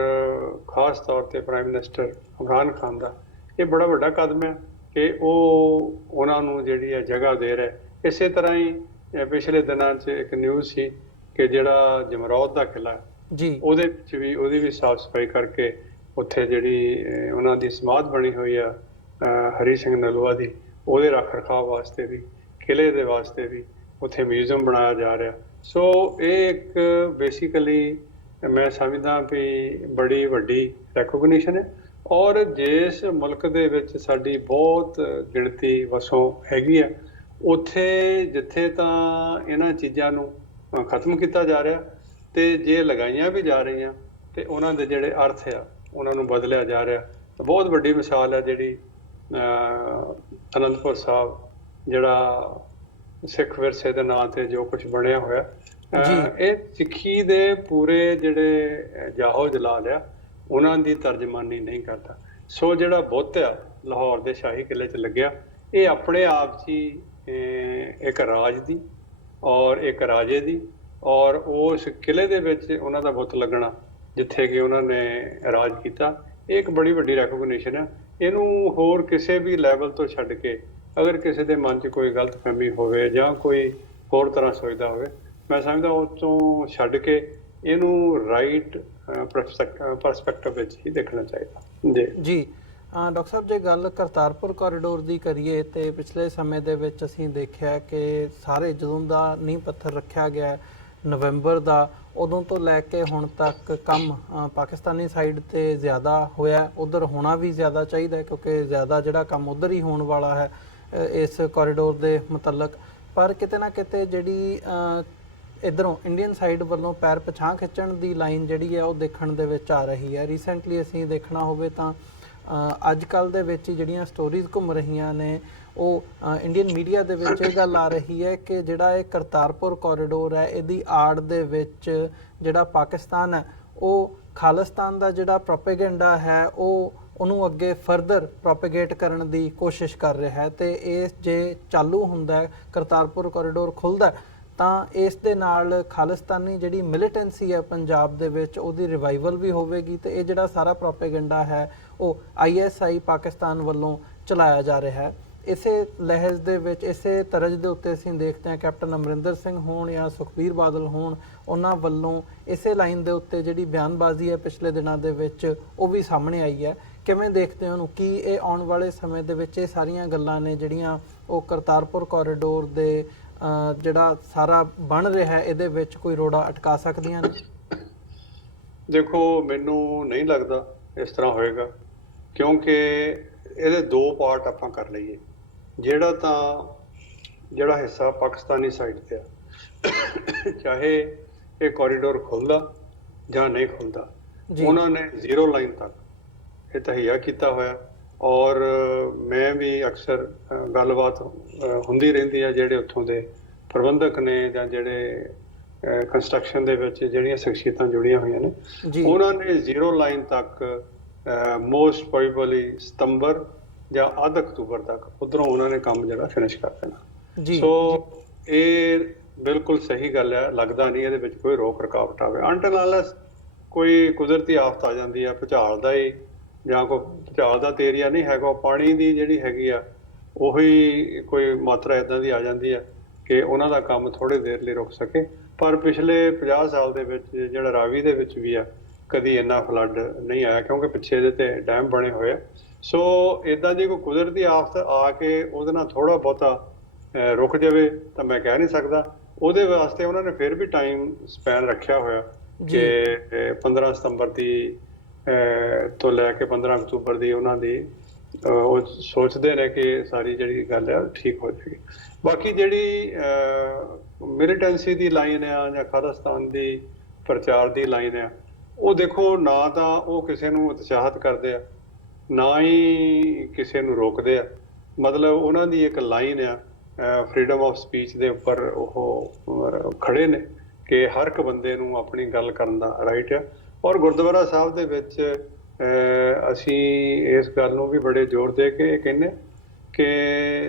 ਖਾਸ ਤੌਰ ਤੇ ਪ੍ਰਾਈਮ ਮਿਨਿਸਟਰ ਇਮਰਾਨ ਖਾਨ ਦਾ ਇਹ ਬੜਾ ਵੱਡਾ ਕਦਮ ਹੈ ਕਿ ਉਹ ਉਹਨਾਂ ਨੂੰ ਜਿਹੜੀ ਹੈ ਜਗ੍ਹਾ ਦੇ ਰਿਹਾ। ਇਸੇ ਤਰ੍ਹਾਂ ਹੀ ਪਿਛਲੇ ਦਿਨਾਂ 'ਚ ਇੱਕ ਨਿਊਜ਼ ਸੀ ਕਿ ਜਿਹੜਾ ਜਮਰੌਦ ਦਾ ਕਿਲ੍ਹਾ ਹੈ ਜੀ, ਉਹਦੇ ਵਿੱਚ ਵੀ ਉਹਦੀ ਵੀ ਸਾਫ਼ ਸਫਾਈ ਕਰਕੇ ਉੱਥੇ ਜਿਹੜੀ ਉਹਨਾਂ ਦੀ ਸਮਾਧ ਬਣੀ ਹੋਈ ਆ ਹਰੀ ਸਿੰਘ ਨਲੂਆ ਦੀ, ਉਹਦੇ ਰੱਖ ਰਖਾਵ ਵਾਸਤੇ ਵੀ, ਕਿਲ੍ਹੇ ਦੇ ਵਾਸਤੇ ਵੀ ਉੱਥੇ ਮਿਊਜ਼ੀਅਮ ਬਣਾਇਆ ਜਾ ਰਿਹਾ। ਸੋ ਇਹ ਇੱਕ ਬੇਸਿਕਲੀ ਮੈਂ ਸਮਝਦਾ ਵੀ ਬੜੀ ਵੱਡੀ ਰੈਕੋਗਨੀਸ਼ਨ ਹੈ। ਔਰ ਜਿਸ ਮੁਲਕ ਦੇ ਵਿੱਚ ਸਾਡੀ ਬਹੁਤ ਗਿਣਤੀ ਵਸੋਂ ਹੈਗੀ ਆ, ਉੱਥੇ ਜਿੱਥੇ ਤਾਂ ਇਹਨਾਂ ਚੀਜ਼ਾਂ ਨੂੰ ਖਤਮ ਕੀਤਾ ਜਾ ਰਿਹਾ ਤੇ ਜੇ ਲਗਾਈਆਂ ਵੀ ਜਾ ਰਹੀਆਂ ਤੇ ਉਹਨਾਂ ਦੇ ਜਿਹੜੇ ਅਰਥ ਆ ਉਹਨਾਂ ਨੂੰ ਬਦਲਿਆ ਜਾ ਰਿਹਾ। ਬਹੁਤ ਵੱਡੀ ਮਿਸਾਲ ਹੈ ਜਿਹੜੀ ਅਨੰਦਪੁਰ ਸਾਹਿਬ, ਜਿਹੜਾ ਸਿੱਖ ਵਿਰਸੇ ਦੇ ਨਾਂ ਤੇ ਜੋ ਕੁਝ ਬਣਿਆ ਹੋਇਆ, ਇਹ ਸਿੱਖੀ ਦੇ ਪੂਰੇ ਜਿਹੜੇ ਜਾਹੋ ਜਲਾਲ ਆ ਉਹਨਾਂ ਦੀ ਤਰਜਮਾਨੀ ਨਹੀਂ ਕਰਦਾ। ਸੋ ਜਿਹੜਾ ਬੁੱਤ ਆ ਲਾਹੌਰ ਦੇ ਸ਼ਾਹੀ ਕਿਲ੍ਹੇ 'ਚ ਲੱਗਿਆ, ਇਹ ਆਪਣੇ ਆਪ 'ਚ ਹੀ ਇੱਕ ਰਾਜ ਦੀ ਔਰ ਇੱਕ ਰਾਜੇ ਦੀ ਔਰ ਉਸ ਕਿਲ੍ਹੇ ਦੇ ਵਿੱਚ ਉਹਨਾਂ ਦਾ ਬੁੱਤ ਲੱਗਣਾ ਜਿੱਥੇ ਕਿ ਉਹਨਾਂ ਨੇ ਰਾਜ ਕੀਤਾ, ਇਹ ਇੱਕ ਬੜੀ ਵੱਡੀ ਰੈਕੋਗਨੀਸ਼ਨ ਹੈ। ਇਹਨੂੰ ਹੋਰ ਕਿਸੇ ਵੀ ਲੈਵਲ ਤੋਂ ਛੱਡ ਕੇ ਅਗਰ ਕਿਸੇ ਦੇ ਮਨ 'ਚ ਕੋਈ ਗਲਤਫਹਿਮੀ ਹੋਵੇ ਜਾਂ ਕੋਈ ਹੋਰ ਤਰ੍ਹਾਂ ਸੋਚਦਾ ਹੋਵੇ, ਮੈਂ ਸਮਝਦਾ ਉਸ ਤੋਂ ਛੱਡ ਕੇ ਇਹਨੂੰ ਰਾਈਟ ਪਰਸਪੈਕਟਿਵ ਵਿੱਚ ਹੀ ਦੇਖਣਾ ਚਾਹੀਦਾ। ਜੀ ਡਾਕਟਰ ਸਾਹਿਬ, ਜੇ ਗੱਲ ਕਰਤਾਰਪੁਰ ਕੋਰੀਡੋਰ ਦੀ ਕਰੀਏ ਤੇ ਪਿਛਲੇ ਸਮੇਂ ਦੇ ਵਿੱਚ ਅਸੀਂ ਦੇਖਿਆ ਕਿ ਸਾਰੇ ਜਦੋਂ ਦਾ ਨੀਂਹ ਪੱਥਰ ਰੱਖਿਆ ਗਿਆ ਨਵੰਬਰ ਦਾ, ਉਦੋਂ ਤੋਂ ਲੈ ਕੇ ਹੁਣ ਤੱਕ ਕੰਮ ਪਾਕਿਸਤਾਨੀ ਸਾਈਡ ਤੇ ਜ਼ਿਆਦਾ ਹੋਇਆ। ਉਧਰ ਹੋਣਾ ਵੀ ਜ਼ਿਆਦਾ ਚਾਹੀਦਾ ਕਿਉਂਕਿ ਜ਼ਿਆਦਾ ਜਿਹੜਾ ਕੰਮ ਉਧਰ ਹੀ ਹੋਣ ਵਾਲਾ ਹੈ ਇਸ ਕੋਰੀਡੋਰ ਦੇ ਮੁਤਲਕ। ਪਰ ਕਿਤੇ ਨਾ ਕਿਤੇ ਜਿਹੜੀ ਇੱਧਰੋਂ ਇੰਡੀਅਨ ਸਾਈਡ ਵੱਲੋਂ ਪੈਰ ਪਛਾਂ ਖਿੱਚਣ ਦੀ ਲਾਈਨ ਜਿਹੜੀ ਹੈ ਉਹ ਦੇਖਣ ਦੇ ਵਿੱਚ ਆ ਰਹੀ ਹੈ। ਰੀਸੈਂਟਲੀ ਅਸੀਂ ਦੇਖਣਾ ਹੋਵੇ ਤਾਂ ਅੱਜ ਕੱਲ੍ਹ ਦੇ ਵਿੱਚ ਜਿਹੜੀਆਂ ਸਟੋਰੀਜ਼ ਘੁੰਮ ਰਹੀਆਂ ਨੇ ਉਹ ਇੰਡੀਅਨ ਮੀਡੀਆ ਦੇ ਵਿੱਚ ਇਹ ਗੱਲ ਆ ਰਹੀ ਹੈ ਕਿ ਜਿਹੜਾ ਇਹ ਕਰਤਾਰਪੁਰ ਕੋਰੀਡੋਰ ਹੈ, ਇਹਦੀ ਆੜ ਦੇ ਵਿੱਚ ਜਿਹੜਾ ਪਾਕਿਸਤਾਨ ਹੈ ਉਹ ਖਾਲਿਸਤਾਨ ਦਾ ਜਿਹੜਾ ਪ੍ਰੋਪੇਗੈਂਡਾ ਹੈ ਉਹਨੂੰ ਅੱਗੇ ਫਰਦਰ ਪ੍ਰੋਪੇਗੇਟ ਕਰਨ ਦੀ ਕੋਸ਼ਿਸ਼ ਕਰ ਰਿਹਾ ਹੈ। ਤੇ ਇਹ ਜੇ ਚਾਲੂ ਹੁੰਦਾ ਹੈ, ਕਰਤਾਰਪੁਰ ਕੋਰੀਡੋਰ ਖੁੱਲ੍ਹਦਾ ਤਾਂ ਇਸ ਦੇ ਨਾਲ ਖਾਲਿਸਤਾਨੀ ਜਿਹੜੀ ਮਿਲੀਟੈਂਸੀ ਹੈ ਪੰਜਾਬ ਦੇ ਵਿੱਚ ਉਹਦੀ ਰਿਵਾਈਵਲ ਵੀ ਹੋਵੇਗੀ ਤੇ ਇਹ ਜਿਹੜਾ ਸਾਰਾ ਪ੍ਰੋਪੇਗੈਂਡਾ ਹੈ ਉਹ ISI ਪਾਕਿਸਤਾਨ ਵੱਲੋਂ ਚਲਾਇਆ ਜਾ ਰਿਹਾ ਹੈ। ਇਸੇ ਲਹਿਜ਼ ਦੇ ਵਿੱਚ ਇਸੇ ਤਰਜ਼ ਦੇ ਉੱਤੇ ਅਸੀਂ ਦੇਖਦੇ ਹਾਂ ਕੈਪਟਨ ਅਮਰਿੰਦਰ ਸਿੰਘ ਹੋਣ ਜਾਂ ਸੁਖਬੀਰ ਬਾਦਲ ਹੋਣ, ਉਹਨਾਂ ਵੱਲੋਂ ਇਸੇ ਲਾਈਨ ਦੇ ਉੱਤੇ ਜਿਹੜੀ ਬਿਆਨਬਾਜ਼ੀ ਹੈ ਪਿਛਲੇ ਦਿਨਾਂ ਦੇ ਵਿੱਚ ਉਹ ਵੀ ਸਾਹਮਣੇ ਆਈ ਹੈ। ਕਿਵੇਂ ਦੇਖਦੇ ਹੋ ਉਹਨੂੰ? ਕੀ ਇਹ ਆਉਣ ਵਾਲੇ ਸਮੇਂ ਦੇ ਵਿੱਚ ਇਹ ਸਾਰੀਆਂ ਗੱਲਾਂ ਨੇ ਜਿਹੜੀਆਂ ਉਹ ਕਰਤਾਰਪੁਰ ਕੋਰੀਡੋਰ ਦੇ ਜਿਹੜਾ ਸਾਰਾ ਬਣ ਰਿਹਾ ਇਹਦੇ ਵਿੱਚ ਕੋਈ ਰੋੜਾ ਅਟਕਾ ਸਕਦੀਆਂ ਨੇ? ਦੇਖੋ, ਮੈਨੂੰ ਨਹੀਂ ਲੱਗਦਾ ਇਸ ਤਰ੍ਹਾਂ ਹੋਏਗਾ ਕਿਉਂਕਿ ਇਹਦੇ ਦੋ ਪਾਰਟ ਆਪਾਂ ਕਰ ਲਈਏ। ਜਿਹੜਾ ਹਿੱਸਾ ਪਾਕਿਸਤਾਨੀ ਸਾਈਡ ਤੇ ਆ, ਚਾਹੇ ਇਹ ਕੋਰੀਡੋਰ ਖੁੱਲਦਾ ਜਾਂ ਨਹੀਂ ਖੁੱਲਦਾ, ਉਹਨਾਂ ਨੇ ਜ਼ੀਰੋ ਲਾਈਨ ਤੱਕ ਇਹ ਤਹਈਆ ਕੀਤਾ ਹੋਇਆ। ਔਰ ਮੈਂ ਵੀ ਅਕਸਰ ਗੱਲਬਾਤ ਹੁੰਦੀ ਰਹਿੰਦੀ ਹੈ ਜਿਹੜੇ ਉੱਥੋਂ ਦੇ ਪ੍ਰਬੰਧਕ ਨੇ ਜਾਂ ਜਿਹੜੇ ਕੰਸਟਰਕਸ਼ਨ ਦੇ ਵਿੱਚ ਜਿਹੜੀਆਂ ਸ਼ਖਸੀਅਤਾਂ ਜੁੜੀਆਂ ਹੋਈਆਂ ਨੇ, ਉਹਨਾਂ ਨੇ ਜ਼ੀਰੋ ਲਾਈਨ ਤੱਕ ਮੋਸਟ ਪ੍ਰੋਬੇਬਲੀ ਸਤੰਬਰ ਜਾਂ ਅੱਧ ਅਕਤੂਬਰ ਤੱਕ ਉਧਰੋਂ ਉਹਨਾਂ ਨੇ ਕੰਮ ਜਿਹੜਾ ਫਿਨਿਸ਼ ਕਰ ਦੇਣਾ। ਸੋ ਇਹ ਬਿਲਕੁਲ ਸਹੀ ਗੱਲ ਹੈ, ਲੱਗਦਾ ਨਹੀਂ ਇਹਦੇ ਵਿੱਚ ਕੋਈ ਰੋਕ ਰੁਕਾਵਟ ਆਵੇ ਅੰਟਿਲ ਅਨਲੈਸ ਕੋਈ ਕੁਦਰਤੀ ਆਫਤ ਆ ਜਾਂਦੀ ਆ, ਭੁਚਾਲ ਦਾ ਹੀ ਜਾਂ ਕੋਈ ਭੁਚਾਲ ਦਾ ਤੇ ਏਰੀਆ ਨਹੀਂ ਹੈਗਾ, ਪਾਣੀ ਦੀ ਜਿਹੜੀ ਹੈਗੀ ਆ ਉਹੀ ਕੋਈ ਮਾਤਰਾ ਇਦਾਂ ਦੀ ਆ ਜਾਂਦੀ ਆ ਕਿ ਉਹਨਾਂ ਦਾ ਕੰਮ ਥੋੜੀ ਦੇਰ ਲਈ ਰੁਕ ਸਕੇ। ਪਰ ਪਿਛਲੇ 50 ਸਾਲ ਦੇ ਵਿੱਚ ਜਿਹੜਾ ਰਾਵੀ ਦੇ ਵਿੱਚ ਵੀ ਆ, ਕਦੀ ਇੰਨਾ ਫਲੱਡ ਨਹੀਂ ਆਇਆ ਕਿਉਂਕਿ ਪਿੱਛੇ ਇਹਦੇ ਤੇ ਡੈਮ ਬਣੇ ਹੋਏ ਆ। ਸੋ ਇਦਾਂ ਦੀ ਕੋਈ ਕੁਦਰਤੀ ਆਫਤ ਆ ਕੇ ਉਹਦੇ ਨਾਲ ਥੋੜਾ ਬਹੁਤਾ ਰੁਕ ਜਾਵੇ ਤਾਂ ਮੈਂ ਕਹਿ ਨਹੀਂ ਸਕਦਾ। ਉਹਦੇ ਵਾਸਤੇ ਉਹਨਾਂ ਨੇ ਫਿਰ ਵੀ ਟਾਈਮ ਸਪੈਨ ਰੱਖਿਆ ਹੋਇਆ ਕਿ 15 ਸਤੰਬਰ ਦੀ ਤੋਂ ਲੈ ਕੇ 15 ਅਕਤੂਬਰ ਦੀ ਉਹਨਾਂ ਦੀ ਉਹ ਸੋਚਦੇ ਨੇ ਕਿ ਸਾਰੀ ਜਿਹੜੀ ਗੱਲ ਹੈ ਠੀਕ ਹੋ ਜਾਏਗੀ। ਬਾਕੀ ਜਿਹੜੀ ਮਿਲੀਟੈਂਸੀ ਦੀ ਲਾਈਨ ਆ ਜਾਂ ਖਾਲਿਸਤਾਨ ਦੀ ਪ੍ਰਚਾਰ ਦੀ ਲਾਈਨ ਆ, ਉਹ ਦੇਖੋ ਨਾ ਤਾਂ ਉਹ ਕਿਸੇ ਨੂੰ ਉਤਸ਼ਾਹਿਤ ਕਰਦੇ ਆ ਨਾ ਹੀ ਕਿਸੇ ਨੂੰ ਰੋਕਦੇ ਆ। ਮਤਲਬ ਉਹਨਾਂ ਦੀ ਇੱਕ ਲਾਈਨ ਆ, ਫਰੀडम ਆਫ ਸਪੀਚ ਦੇ ਉੱਪਰ ਉਹ ਖੜੇ ਨੇ ਕਿ ਹਰ ਇੱਕ ਬੰਦੇ ਨੂੰ ਆਪਣੀ ਗੱਲ ਕਰਨ ਦਾ ਰਾਈਟ ਆ। ਔਰ ਗੁਰਦੁਆਰਾ ਸਾਹਿਬ ਦੇ ਵਿੱਚ ਅਸੀਂ ਇਸ ਗੱਲ ਨੂੰ ਵੀ ਬੜੇ ਜ਼ੋਰ ਦੇ ਕੇ ਇਹ ਕਹਿੰਦੇ ਕਿ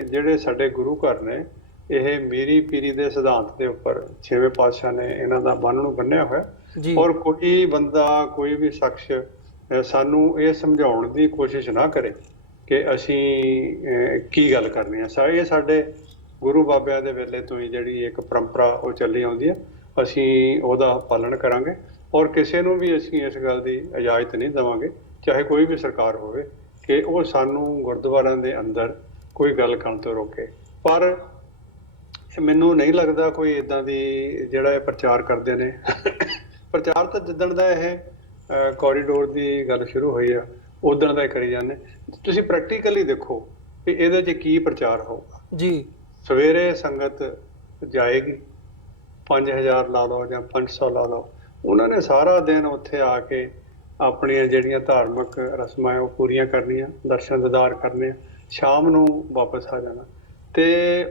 ਜਿਹੜੇ ਸਾਡੇ ਗੁਰੂ ਘਰ ਨੇ ਇਹ ਮੀਰੀ ਪੀਰੀ ਦੇ ਸਿਧਾਂਤ ਦੇ ਉੱਪਰ ਛੇਵੇਂ ਪਾਤਸ਼ਾਹ ਨੇ ਇਹਨਾਂ ਦਾ ਬੰਨ੍ਹ ਨੂੰ ਬੰਨਿਆ ਹੋਇਆ। ਜੀ ਔਰ ਕੋਈ ਬੰਦਾ ਕੋਈ ਵੀ ਸ਼ਖਸ ਸਾਨੂੰ ਇਹ ਸਮਝਾਉਣ ਦੀ ਕੋਸ਼ਿਸ਼ ਨਾ ਕਰੇ ਕਿ ਅਸੀਂ ਕੀ ਗੱਲ ਕਰਨੀ ਹੈ। ਇਹ ਸਾਡੇ ਗੁਰੂ ਬਾਬਿਆਂ ਦੇ ਵੇਲੇ ਤੋਂ ਹੀ ਜਿਹੜੀ ਇੱਕ ਪਰੰਪਰਾ ਉਹ ਚੱਲੀ ਆਉਂਦੀ ਹੈ, ਅਸੀਂ ਉਹਦਾ ਪਾਲਣ ਕਰਾਂਗੇ ਔਰ ਕਿਸੇ ਨੂੰ ਵੀ ਅਸੀਂ ਇਸ ਗੱਲ ਦੀ ਇਜਾਜ਼ਤ ਨਹੀਂ ਦੇਵਾਂਗੇ, ਚਾਹੇ ਕੋਈ ਵੀ ਸਰਕਾਰ ਹੋਵੇ, ਕਿ ਉਹ ਸਾਨੂੰ ਗੁਰਦੁਆਰਿਆਂ ਦੇ ਅੰਦਰ ਕੋਈ ਗੱਲ ਕਰਨ ਤੋਂ ਰੋਕੇ। ਪਰ ਮੈਨੂੰ ਨਹੀਂ ਲੱਗਦਾ ਕੋਈ ਇਦਾਂ ਦੀ ਜਿਹੜਾ ਇਹ ਪ੍ਰਚਾਰ ਕਰਦੇ ਨੇ ਪ੍ਰਚਾਰ ਤਾਂ ਜਿੱਦਣ ਦਾ ਇਹ ਕੋਰੀਡੋਰ ਦੀ ਗੱਲ ਸ਼ੁਰੂ ਹੋਈ ਆ ਉਦੋਂ ਦਾ ਹੀ ਕਰੀ ਜਾਂਦੇ। ਤੁਸੀਂ ਪ੍ਰੈਕਟੀਕਲੀ ਦੇਖੋ ਵੀ ਇਹਦੇ 'ਚ ਕੀ ਪ੍ਰਚਾਰ ਹੋਊਗਾ। ਜੀ ਸਵੇਰੇ ਸੰਗਤ ਜਾਏਗੀ, 5000 ਲਾ ਲਓ ਜਾਂ 500 ਲਾ ਲਓ, ਉਹਨਾਂ ਨੇ ਸਾਰਾ ਦਿਨ ਉੱਥੇ ਆ ਕੇ ਆਪਣੀਆਂ ਜਿਹੜੀਆਂ ਧਾਰਮਿਕ ਰਸਮਾਂ ਉਹ ਪੂਰੀਆਂ ਕਰਨੀਆਂ, ਦਰਸ਼ਨ ਦੀਦਾਰ ਕਰਨੇ, ਸ਼ਾਮ ਨੂੰ ਵਾਪਸ ਆ ਜਾਣਾ। ਤੇ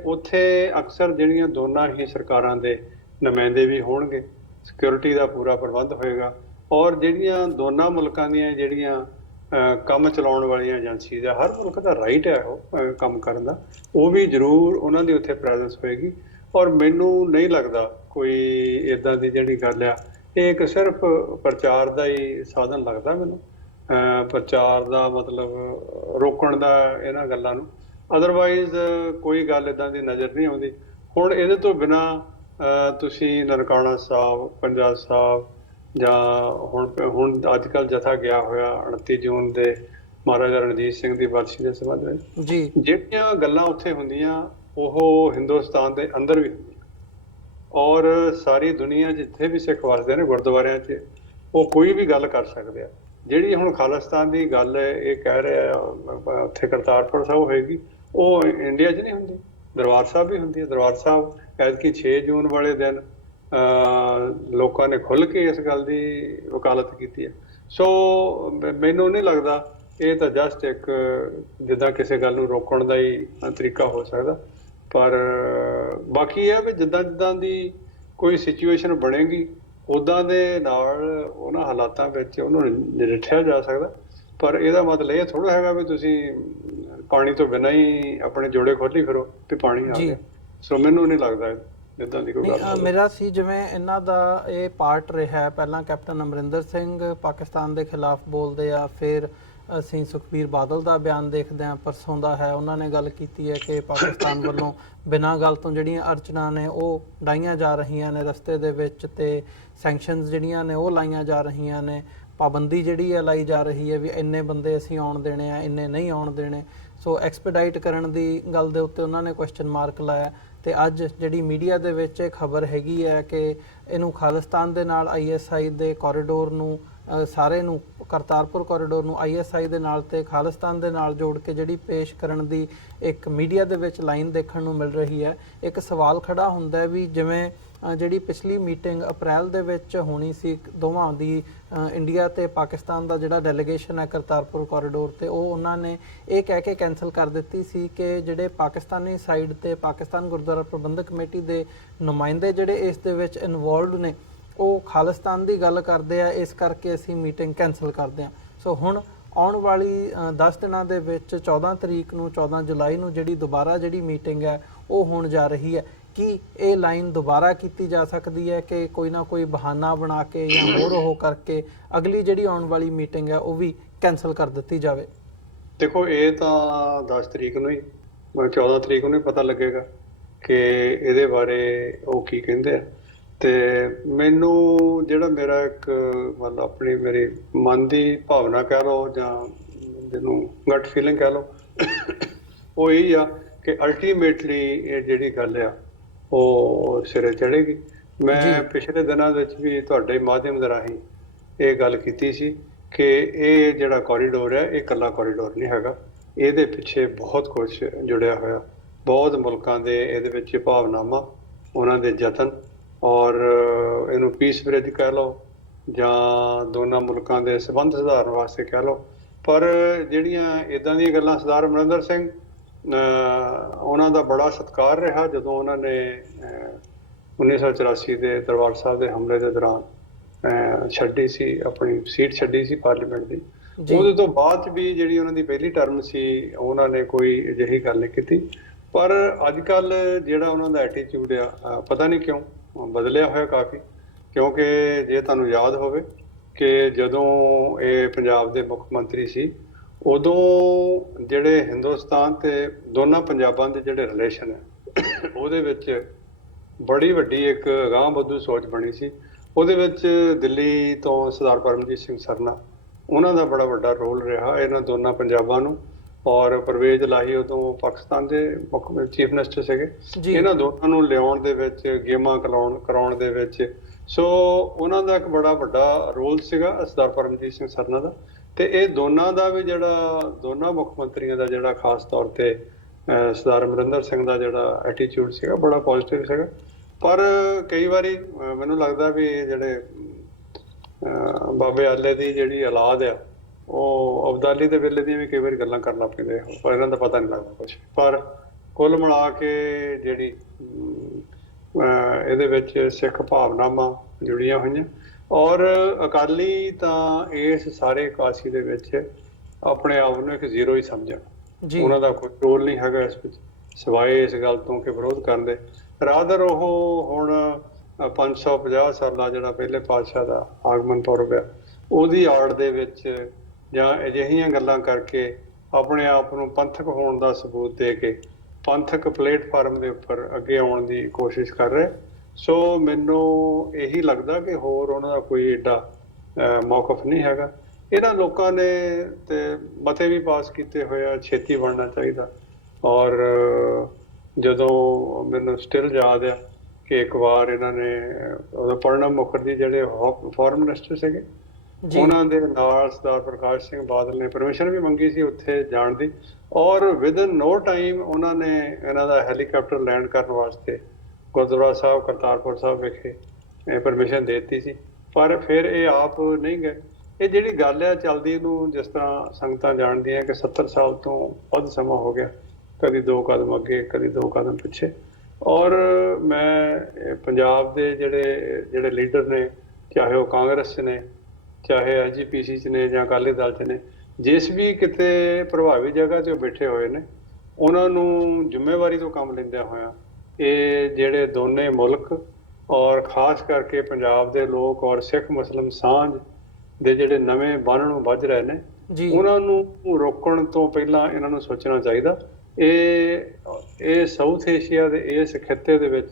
ਉੱਥੇ ਅਕਸਰ ਜਿਹੜੀਆਂ ਦੋਨਾਂ ਹੀ ਸਰਕਾਰਾਂ ਦੇ ਨੁਮਾਇੰਦੇ ਵੀ ਹੋਣਗੇ, ਸਿਕਿਉਰਿਟੀ ਦਾ ਪੂਰਾ ਪ੍ਰਬੰਧ ਹੋਏਗਾ ਔਰ ਜਿਹੜੀਆਂ ਦੋਨਾਂ ਮੁਲਕਾਂ ਦੀਆਂ ਜਿਹੜੀਆਂ ਕੰਮ ਚਲਾਉਣ ਵਾਲੀਆਂ ਏਜੰਸੀਜ਼ ਆ, ਹਰ ਮੁਲਕ ਦਾ ਰਾਈਟ ਹੈ ਉਹ ਕੰਮ ਕਰਨ ਦਾ, ਉਹ ਵੀ ਜ਼ਰੂਰ ਉਹਨਾਂ ਦੀ ਉੱਥੇ ਪ੍ਰੈਜ਼ੈਂਸ ਹੋਏਗੀ। ਔਰ ਮੈਨੂੰ ਨਹੀਂ ਲੱਗਦਾ ਕੋਈ ਇਦਾਂ ਦੀ ਜਿਹੜੀ ਗੱਲ ਆ, ਇਹ ਇੱਕ ਸਿਰਫ ਪ੍ਰਚਾਰ ਦਾ ਹੀ ਸਾਧਨ ਲੱਗਦਾ ਮੈਨੂੰ, ਪ੍ਰਚਾਰ ਦਾ ਮਤਲਬ ਰੋਕਣ ਦਾ ਇਹਨਾਂ ਗੱਲਾਂ ਨੂੰ। ਅਦਰਵਾਈਜ਼ ਕੋਈ ਗੱਲ ਇਦਾਂ ਦੀ ਨਜ਼ਰ ਨਹੀਂ ਆਉਂਦੀ। ਹੁਣ ਇਹਦੇ ਤੋਂ ਬਿਨਾਂ ਤੁਸੀਂ ਨਨਕਾਣਾ ਸਾਹਿਬ, ਪੰਜਾ ਸਾਹਿਬ ਜਾਂ ਹੁਣ ਅੱਜ ਕੱਲ੍ਹ ਜਥਾ ਗਿਆ ਹੋਇਆ 29 ਜੂਨ ਦੇ ਮਹਾਰਾਜਾ ਰਣਜੀਤ ਸਿੰਘ ਦੀ ਬਰਸੀ ਦੇ ਸੰਬੰਧ ਵਿੱਚ, ਜੀ ਜਿਹੜੀਆਂ ਗੱਲਾਂ ਉੱਥੇ ਹੁੰਦੀਆਂ ਉਹ ਹਿੰਦੁਸਤਾਨ ਦੇ ਅੰਦਰ ਵੀ ਹੁੰਦੀਆਂ ਔਰ ਸਾਰੀ ਦੁਨੀਆ ਜਿੱਥੇ ਵੀ ਸਿੱਖ ਵਸਦੇ ਨੇ ਗੁਰਦੁਆਰਿਆਂ 'ਚ, ਉਹ ਕੋਈ ਵੀ ਗੱਲ ਕਰ ਸਕਦੇ ਆ। ਜਿਹੜੀ ਹੁਣ ਖਾਲਿਸਤਾਨ ਦੀ ਗੱਲ ਇਹ ਕਹਿ ਰਿਹਾ ਉੱਥੇ ਕਰਤਾਰਪੁਰ ਸਾਹਿਬ ਹੋਏਗੀ, ਉਹ ਇੰਡੀਆ 'ਚ ਨਹੀਂ ਹੁੰਦੀ, ਦਰਬਾਰ ਸਾਹਿਬ ਵੀ ਹੁੰਦੀ ਹੈ। ਦਰਬਾਰ ਸਾਹਿਬ ਐਤਕੀ 6 ਜੂਨ ਵਾਲੇ ਦਿਨ ਲੋਕਾਂ ਨੇ ਖੁੱਲ੍ਹ ਕੇ ਇਸ ਗੱਲ ਦੀ ਵਕਾਲਤ ਕੀਤੀ ਹੈ। ਸੋ ਮੈਨੂੰ ਨਹੀਂ ਲੱਗਦਾ ਇਹ ਤਾਂ ਜਸਟ ਇੱਕ ਜਿੱਦਾਂ ਕਿਸੇ ਗੱਲ ਨੂੰ ਰੋਕਣ ਦਾ ਹੀ ਤਰੀਕਾ ਹੋ ਸਕਦਾ। ਪਰ ਬਾਕੀ ਇਹ ਵੀ ਜਿੱਦਾਂ ਜਿੱਦਾਂ ਦੀ ਕੋਈ ਸਿਚੁਏਸ਼ਨ ਬਣੇਗੀ ਉੱਦਾਂ ਦੇ ਨਾਲ ਉਹਨਾਂ ਹਾਲਾਤਾਂ ਵਿੱਚ ਉਹਨੂੰ ਨਜਿੱਠਿਆ ਜਾ ਸਕਦਾ। ਪਰ ਇਹਦਾ ਮਤਲਬ ਇਹ ਥੋੜ੍ਹਾ ਹੈਗਾ ਵੀ ਤੁਸੀਂ ਪਾਣੀ ਤੋਂ ਬਿਨਾਂ ਹੀ ਆਪਣੇ ਜੋੜੇ ਖੋਲੀ ਫਿਰੋ ਤੇ ਪਾਣੀ ਆ ਗਿਆ। ਸੋ ਮੈਨੂੰ ਨਹੀਂ ਲੱਗਦਾ ਇੱਦਾਂ ਦੀ ਕੋਈ ਗੱਲ। ਮੇਰਾ ਸੀ ਜਿਵੇਂ ਇਹਨਾਂ ਦਾ ਇਹ ਪਾਰਟ ਰਿਹਾ ਹੈ, ਪਹਿਲਾਂ ਕੈਪਟਨ ਅਮਰਿੰਦਰ ਸਿੰਘ ਪਾਕਿਸਤਾਨ ਦੇ ਖਿਲਾਫ ਬੋਲਦੇ ਆ, ਫਿਰ ਅਸੀਂ ਸੁਖਬੀਰ ਬਾਦਲ ਦਾ ਬਿਆਨ ਦੇਖਦੇ ਹਾਂ ਪਰਸੋਂ ਦਾ ਹੈ, ਉਹਨਾਂ ਨੇ ਗੱਲ ਕੀਤੀ ਹੈ ਕਿ ਪਾਕਿਸਤਾਨ ਵੱਲੋਂ ਬਿਨਾਂ ਗੱਲ ਤੋਂ ਜਿਹੜੀਆਂ ਅਰਚਨਾ ਨੇ ਉਹ ਡਾਈਆਂ ਜਾ ਰਹੀਆਂ ਨੇ ਰਸਤੇ ਦੇ ਵਿੱਚ, ਤੇ ਸੈਂਕਸ਼ਨਸ ਜਿਹੜੀਆਂ ਨੇ ਉਹ ਲਾਈਆਂ ਜਾ ਰਹੀਆਂ ਨੇ, ਪਾਬੰਦੀ ਜਿਹੜੀ ਹੈ ਲਾਈ ਜਾ ਰਹੀ ਹੈ ਵੀ ਇੰਨੇ ਬੰਦੇ ਅਸੀਂ ਆਉਣ ਦੇਣੇ ਆ, ਇੰਨੇ ਨਹੀਂ ਆਉਣ ਦੇਣੇ। ਸੋ ਐਕਸਪੀਡਾਈਟ ਕਰਨ ਦੀ ਗੱਲ ਦੇ ਉੱਤੇ ਉਹਨਾਂ ਨੇ ਕੁਐਸਚਨ ਮਾਰਕ ਲਾਇਆ। ਤੇ ਅੱਜ ਜਿਹੜੀ ਮੀਡੀਆ ਦੇ ਵਿੱਚ ਇਹ ਖਬਰ ਹੈਗੀ ਹੈ ਕਿ ਇਹਨੂੰ ਖਾਲਿਸਤਾਨ ਦੇ ਨਾਲ ISI ਦੇ ਕੋਰੀਡੋਰ ਨੂੰ ਸਾਰੇ ਨੂੰ ਕਰਤਾਰਪੁਰ ਕੋਰੀਡੋਰ ਨੂੰ ISI ਦੇ ਨਾਲ ਤੇ ਖਾਲਿਸਤਾਨ ਦੇ ਨਾਲ ਜੋੜ ਕੇ ਜਿਹੜੀ ਪੇਸ਼ ਕਰਨ ਦੀ ਇੱਕ ਮੀਡੀਆ ਦੇ ਵਿੱਚ ਲਾਈਨ ਦੇਖਣ ਨੂੰ ਮਿਲ ਰਹੀ ਹੈ। ਇੱਕ ਸਵਾਲ ਖੜਾ ਹੁੰਦਾ ਹੈ ਵੀ ਜਿਵੇਂ ਜਿਹੜੀ ਪਿਛਲੀ ਮੀਟਿੰਗ ਅਪ੍ਰੈਲ ਦੇ ਵਿੱਚ ਹੋਣੀ ਸੀ ਦੋਵਾਂ ਦੀ, ਇੰਡੀਆ ਤੇ ਪਾਕਿਸਤਾਨ ਦਾ ਜਿਹੜਾ ਡੈਲੀਗੇਸ਼ਨ ਹੈ ਕਰਤਾਰਪੁਰ ਕੋਰੀਡੋਰ ਤੇ, ਉਹ ਉਹਨਾਂ ਨੇ ਇਹ ਕਹਿ ਕੇ ਕੈਂਸਲ ਕਰ ਦਿੱਤੀ ਸੀ ਕਿ ਜਿਹੜੇ ਪਾਕਿਸਤਾਨੀ ਸਾਈਡ ਤੇ ਪਾਕਿਸਤਾਨ ਗੁਰਦੁਆਰਾ ਪ੍ਰਬੰਧਕ ਕਮੇਟੀ ਦੇ ਨੁਮਾਇੰਦੇ ਜਿਹੜੇ ਇਸ ਦੇ ਵਿੱਚ ਇਨਵੋਲਵਡ ਨੇ ਉਹ ਖਾਲਿਸਤਾਨ ਦੀ ਗੱਲ ਕਰਦੇ ਆ, ਇਸ ਕਰਕੇ ਅਸੀਂ ਮੀਟਿੰਗ ਕੈਂਸਲ ਕਰਦੇ ਹਾਂ। ਸੋ ਹੁਣ ਆਉਣ ਵਾਲੀ 10 ਦਿਨਾਂ ਦੇ ਵਿੱਚ 14 ਤਰੀਕ ਨੂੰ 14 ਜੁਲਾਈ ਨੂੰ ਜਿਹੜੀ ਦੁਬਾਰਾ ਜਿਹੜੀ ਮੀਟਿੰਗ ਹੈ ਉਹ ਹੋਣ ਜਾ ਰਹੀ ਹੈ। ਕੀ ਇਹ ਲਾਈਨ ਦੁਬਾਰਾ ਕੀਤੀ ਜਾ ਸਕਦੀ ਹੈ ਕਿ ਕੋਈ ਨਾ ਕੋਈ ਬਹਾਨਾ ਬਣਾ ਕੇ ਜਾਂ ਹੋਰ ਉਹ ਕਰਕੇ ਅਗਲੀ ਜਿਹੜੀ ਆਉਣ ਵਾਲੀ ਮੀਟਿੰਗ ਹੈ ਉਹ ਵੀ ਕੈਂਸਲ ਕਰ ਦਿੱਤੀ ਜਾਵੇ? ਦੇਖੋ ਇਹ ਤਾਂ 10 ਤਰੀਕ ਨੂੰ ਹੀ 14 ਤਰੀਕ ਨੂੰ ਹੀ ਪਤਾ ਲੱਗੇਗਾ ਕਿ ਇਹਦੇ ਬਾਰੇ ਉਹ ਕੀ ਕਹਿੰਦੇ ਆ। ਤੇ ਮੈਨੂੰ ਜਿਹੜਾ ਮੇਰਾ ਇੱਕ ਮਤਲਬ ਆਪਣੀ ਮੇਰੀ ਮਨ ਦੀ ਭਾਵਨਾ ਕਹਿ ਲਓ ਜਾਂ ਜਿਹਨੂੰ ਗਟ ਫੀਲਿੰਗ ਕਹਿ ਲਓ, ਉਹ ਇਹੀ ਆ ਕਿ ਅਲਟੀਮੇਟਲੀ ਇਹ ਜਿਹੜੀ ਗੱਲ ਆ ਉਹ ਸਿਰੇ ਚੜ੍ਹੇਗੀ। ਮੈਂ ਪਿਛਲੇ ਦਿਨਾਂ ਵਿੱਚ ਵੀ ਤੁਹਾਡੇ ਮਾਧਿਅਮ ਦੇ ਰਾਹੀਂ ਇਹ ਗੱਲ ਕੀਤੀ ਸੀ ਕਿ ਇਹ ਜਿਹੜਾ ਕੋਰੀਡੋਰ ਹੈ ਇਹ ਇਕੱਲਾ ਕੋਰੀਡੋਰ ਨਹੀਂ ਹੈਗਾ, ਇਹਦੇ ਪਿੱਛੇ ਬਹੁਤ ਕੁਝ ਜੁੜਿਆ ਹੋਇਆ, ਬਹੁਤ ਮੁਲਕਾਂ ਦੇ ਇਹਦੇ ਵਿੱਚ ਭਾਵਨਾਵਾਂ, ਉਹਨਾਂ ਦੇ ਯਤਨ ਔਰ ਇਹਨੂੰ ਪੀਸ ਬ੍ਰਿਜ ਕਹਿ ਲਓ ਜਾਂ ਦੋਨਾਂ ਮੁਲਕਾਂ ਦੇ ਸੰਬੰਧ ਸੁਧਾਰਨ ਵਾਸਤੇ ਕਹਿ ਲਓ। ਪਰ ਜਿਹੜੀਆਂ ਇੱਦਾਂ ਦੀਆਂ ਗੱਲਾਂ ਸਰਦਾਰ ਅਮਰਿੰਦਰ ਸਿੰਘ ਉਹਨਾਂ ਦਾ ਬੜਾ ਸਤਿਕਾਰ ਰਿਹਾ ਜਦੋਂ ਉਹਨਾਂ ਨੇ 1984 ਦੇ ਦਰਬਾਰ ਸਾਹਿਬ ਦੇ ਹਮਲੇ ਦੇ ਦੌਰਾਨ ਛੱਡੀ ਸੀ, ਆਪਣੀ ਸੀਟ ਛੱਡੀ ਸੀ ਪਾਰਲੀਮੈਂਟ ਦੀ। ਜੀ। ਉਹਦੇ ਤੋਂ ਬਾਅਦ 'ਚ ਵੀ ਜਿਹੜੀ ਉਹਨਾਂ ਦੀ ਪਹਿਲੀ ਟਰਮ ਸੀ ਉਹਨਾਂ ਨੇ ਕੋਈ ਅਜਿਹੀ ਗੱਲ ਨਹੀਂ ਕੀਤੀ। ਪਰ ਅੱਜ ਕੱਲ ਜਿਹੜਾ ਉਹਨਾਂ ਦਾ ਐਟੀਟਿਊਡ ਆ ਪਤਾ ਨਹੀਂ ਕਿਉਂ ਬਦਲਿਆ ਹੋਇਆ ਕਾਫੀ। ਕਿਉਂਕਿ ਜੇ ਤੁਹਾਨੂੰ ਯਾਦ ਹੋਵੇ ਕਿ ਜਦੋਂ ਇਹ ਪੰਜਾਬ ਦੇ ਮੁੱਖ ਮੰਤਰੀ ਸੀ ਉਦੋਂ ਜਿਹੜੇ ਹਿੰਦੁਸਤਾਨ ਤੇ ਦੋਨਾਂ ਪੰਜਾਬਾਂ ਦੇ ਜਿਹੜੇ ਰਿਲੇਸ਼ਨ ਹੈ ਉਹਦੇ ਵਿੱਚ ਬੜੀ ਵੱਡੀ ਇੱਕ ਅਗਾਂਹ-ਵਧੂ ਸੋਚ ਬਣੀ ਸੀ। ਉਹਦੇ ਵਿੱਚ ਦਿੱਲੀ ਤੋਂ ਸਰਦਾਰ ਪਰਮਜੀਤ ਸਿੰਘ ਸਰਨਾ ਉਹਨਾਂ ਦਾ ਬੜਾ ਵੱਡਾ ਰੋਲ ਰਿਹਾ ਇਹਨਾਂ ਦੋਨਾਂ ਪੰਜਾਬਾਂ ਨੂੰ। ਔਰ ਪਰਵੇਜ਼ ਲਾਹੀ ਉਦੋਂ ਪਾਕਿਸਤਾਨ ਦੇ ਮੁੱਖ ਚੀਫ ਮਿਨਿਸਟਰ ਸੀਗੇ। ਇਹਨਾਂ ਦੋਨਾਂ ਨੂੰ ਲਿਆਉਣ ਦੇ ਵਿੱਚ, ਗੇਮਾਂ ਕਰਾਉਣ ਦੇ ਵਿੱਚ, ਸੋ ਉਹਨਾਂ ਦਾ ਇੱਕ ਬੜਾ ਵੱਡਾ ਰੋਲ ਸੀਗਾ ਸਰਦਾਰ ਪਰਮਜੀਤ ਸਿੰਘ ਸਰਨਾ ਦਾ। ਤੇ ਇਹ ਦੋਨਾਂ ਦਾ ਵੀ ਜਿਹੜਾ ਦੋਨਾਂ ਮੁੱਖ ਮੰਤਰੀਆਂ ਦਾ ਜਿਹੜਾ ਖਾਸ ਤੌਰ ਤੇ ਸਰਦਾਰ ਅਮਰਿੰਦਰ ਸਿੰਘ ਦਾ ਜਿਹੜਾ ਐਟੀਟਿਊਡ ਸੀਗਾ ਬੜਾ ਪੋਜ਼ਿਟਿਵ ਸੀਗਾ। ਪਰ ਕਈ ਵਾਰੀ ਮੈਨੂੰ ਲੱਗਦਾ ਵੀ ਜਿਹੜੇ ਬਾਬੇ ਆਲੇ ਦੀ ਜਿਹੜੀ ਔਲਾਦ ਆ ਉਹ ਅਬਦਾਲੀ ਦੇ ਵੇਲੇ ਦੀਆਂ ਵੀ ਕਈ ਵਾਰੀ ਗੱਲਾਂ ਕਰਨ ਲੱਗ ਪੈਂਦੇ ਪਰ ਇਹਨਾਂ ਦਾ ਪਤਾ ਨਹੀਂ ਲੱਗਦਾ ਕੁਛ। ਪਰ ਕੁੱਲ ਮਿਲਾ ਕੇ ਜਿਹੜੀ ਇਹਦੇ ਵਿੱਚ ਸਿੱਖ ਭਾਵਨਾਵਾਂ ਜੁੜੀਆਂ ਹੋਈਆਂ। ਔਰ ਅਕਾਲੀ ਤਾਂ ਇਸ ਸਾਰੇ ਕਾਸੀ ਦੇ ਵਿੱਚ ਆਪਣੇ ਆਪ ਨੂੰ ਇੱਕ ਜ਼ੀਰੋ ਹੀ ਸਮਝਣ। ਉਹਨਾਂ ਦਾ ਕੋਈ ਰੋਲ ਨਹੀਂ ਹੈਗਾ ਇਸ ਵਿੱਚ ਸਿਵਾਏ ਇਸ ਗੱਲ ਤੋਂ ਕਿ ਵਿਰੋਧ ਕਰਨ ਦੇ। ਰਾਦਰ ਉਹ ਹੁਣ 550 ਸਾਲਾ ਜਿਹੜਾ ਪਹਿਲੇ ਪਾਤਸ਼ਾਹ ਦਾ ਆਗਮਨ ਪੁਰਬ ਆ ਉਹਦੀ ਆੜ ਦੇ ਵਿੱਚ ਜਾਂ ਅਜਿਹੀਆਂ ਗੱਲਾਂ ਕਰਕੇ ਆਪਣੇ ਆਪ ਨੂੰ ਪੰਥਕ ਹੋਣ ਦਾ ਸਬੂਤ ਦੇ ਕੇ ਪੰਥਕ ਪਲੇਟਫਾਰਮ ਦੇ ਉੱਪਰ ਅੱਗੇ ਆਉਣ ਦੀ ਕੋਸ਼ਿਸ਼ ਕਰ ਰਹੇ। ਸੋ ਮੈਨੂੰ ਇਹੀ ਲੱਗਦਾ ਕਿ ਹੋਰ ਉਹਨਾਂ ਦਾ ਕੋਈ ਏਡਾ ਮੌਕਫ ਨਹੀਂ ਹੈਗਾ। ਇਹਨਾਂ ਲੋਕਾਂ ਨੇ ਤੇ ਮਤੇ ਵੀ ਪਾਸ ਕੀਤੇ ਹੋਏ ਆ ਛੇਤੀ ਬਣਨਾ ਚਾਹੀਦਾ। ਔਰ ਜਦੋਂ ਮੈਨੂੰ ਸਟਿਲ ਯਾਦ ਆ ਕਿ ਇੱਕ ਵਾਰ ਇਹਨਾਂ ਨੇ ਪ੍ਰਣਬ ਮੁਖਰਜੀ ਜਿਹੜੇ ਫੋਰਨ ਮਿਨਿਸਟਰ ਸੀਗੇ ਉਹਨਾਂ ਦੇ ਨਾਲ ਸਰਦਾਰ ਪ੍ਰਕਾਸ਼ ਸਿੰਘ ਬਾਦਲ ਨੇ ਪਰਮਿਸ਼ਨ ਵੀ ਮੰਗੀ ਸੀ ਉੱਥੇ ਜਾਣ ਦੀ। ਔਰ ਵਿਦਨ ਨੋ ਟਾਈਮ ਉਹਨਾਂ ਨੇ ਇਹਨਾਂ ਦਾ ਹੈਲੀਕਾਪਟਰ ਲੈਂਡ ਕਰਨ ਵਾਸਤੇ ਗੁਰਦੁਆਰਾ ਸਾਹਿਬ ਕਰਤਾਰਪੁਰ ਸਾਹਿਬ ਵਿਖੇ ਪਰਮਿਸ਼ਨ ਦੇ ਦਿੱਤੀ ਸੀ। ਪਰ ਫਿਰ ਇਹ ਆਪ ਨਹੀਂ ਗਏ। ਇਹ ਜਿਹੜੀ ਗੱਲ ਆ ਚੱਲਦੀ ਨੂੰ ਜਿਸ ਤਰ੍ਹਾਂ ਸੰਗਤਾਂ ਜਾਣਦੀਆਂ ਕਿ 70 ਸਾਲ ਤੋਂ ਵੱਧ ਸਮਾਂ ਹੋ ਗਿਆ, ਕਦੀ 2 ਕਦਮ ਅੱਗੇ ਕਦੀ 2 ਕਦਮ ਪਿੱਛੇ। ਔਰ ਮੈਂ ਪੰਜਾਬ ਦੇ ਜਿਹੜੇ ਲੀਡਰ ਨੇ, ਚਾਹੇ ਉਹ ਕਾਂਗਰਸ 'ਚ ਨੇ, ਚਾਹੇ ਐਜੀਪੀਸੀ 'ਚ ਨੇ ਜਾਂ ਅਕਾਲੀ ਦਲ 'ਚ ਨੇ, ਜਿਸ ਵੀ ਕਿਤੇ ਪ੍ਰਭਾਵੀ ਜਗ੍ਹਾ 'ਤੇ ਉਹ ਬੈਠੇ ਹੋਏ ਨੇ ਉਹਨਾਂ ਨੂੰ ਜ਼ਿੰਮੇਵਾਰੀ ਤੋਂ ਕੰਮ ਲੈਂਦਿਆਂ ਹੋਇਆ ਇਹ ਜਿਹੜੇ ਦੋਨੇ ਮੁਲਕ ਔਰ ਖਾਸ ਕਰਕੇ ਪੰਜਾਬ ਦੇ ਲੋਕ ਔਰ ਸਿੱਖ ਮੁਸਲਿਮ ਸਾਂਝ ਦੇ ਜਿਹੜੇ ਨਵੇਂ ਬੰਨ੍ਹ ਨੂੰ ਵੱਜ ਰਹੇ ਨੇ ਉਹਨਾਂ ਨੂੰ ਰੋਕਣ ਤੋਂ ਪਹਿਲਾਂ ਇਹਨਾਂ ਨੂੰ ਸੋਚਣਾ ਚਾਹੀਦਾ। ਇਹ ਸਾਊਥ ਏਸ਼ੀਆ ਦੇ ਇਸ ਖਿੱਤੇ ਦੇ ਵਿੱਚ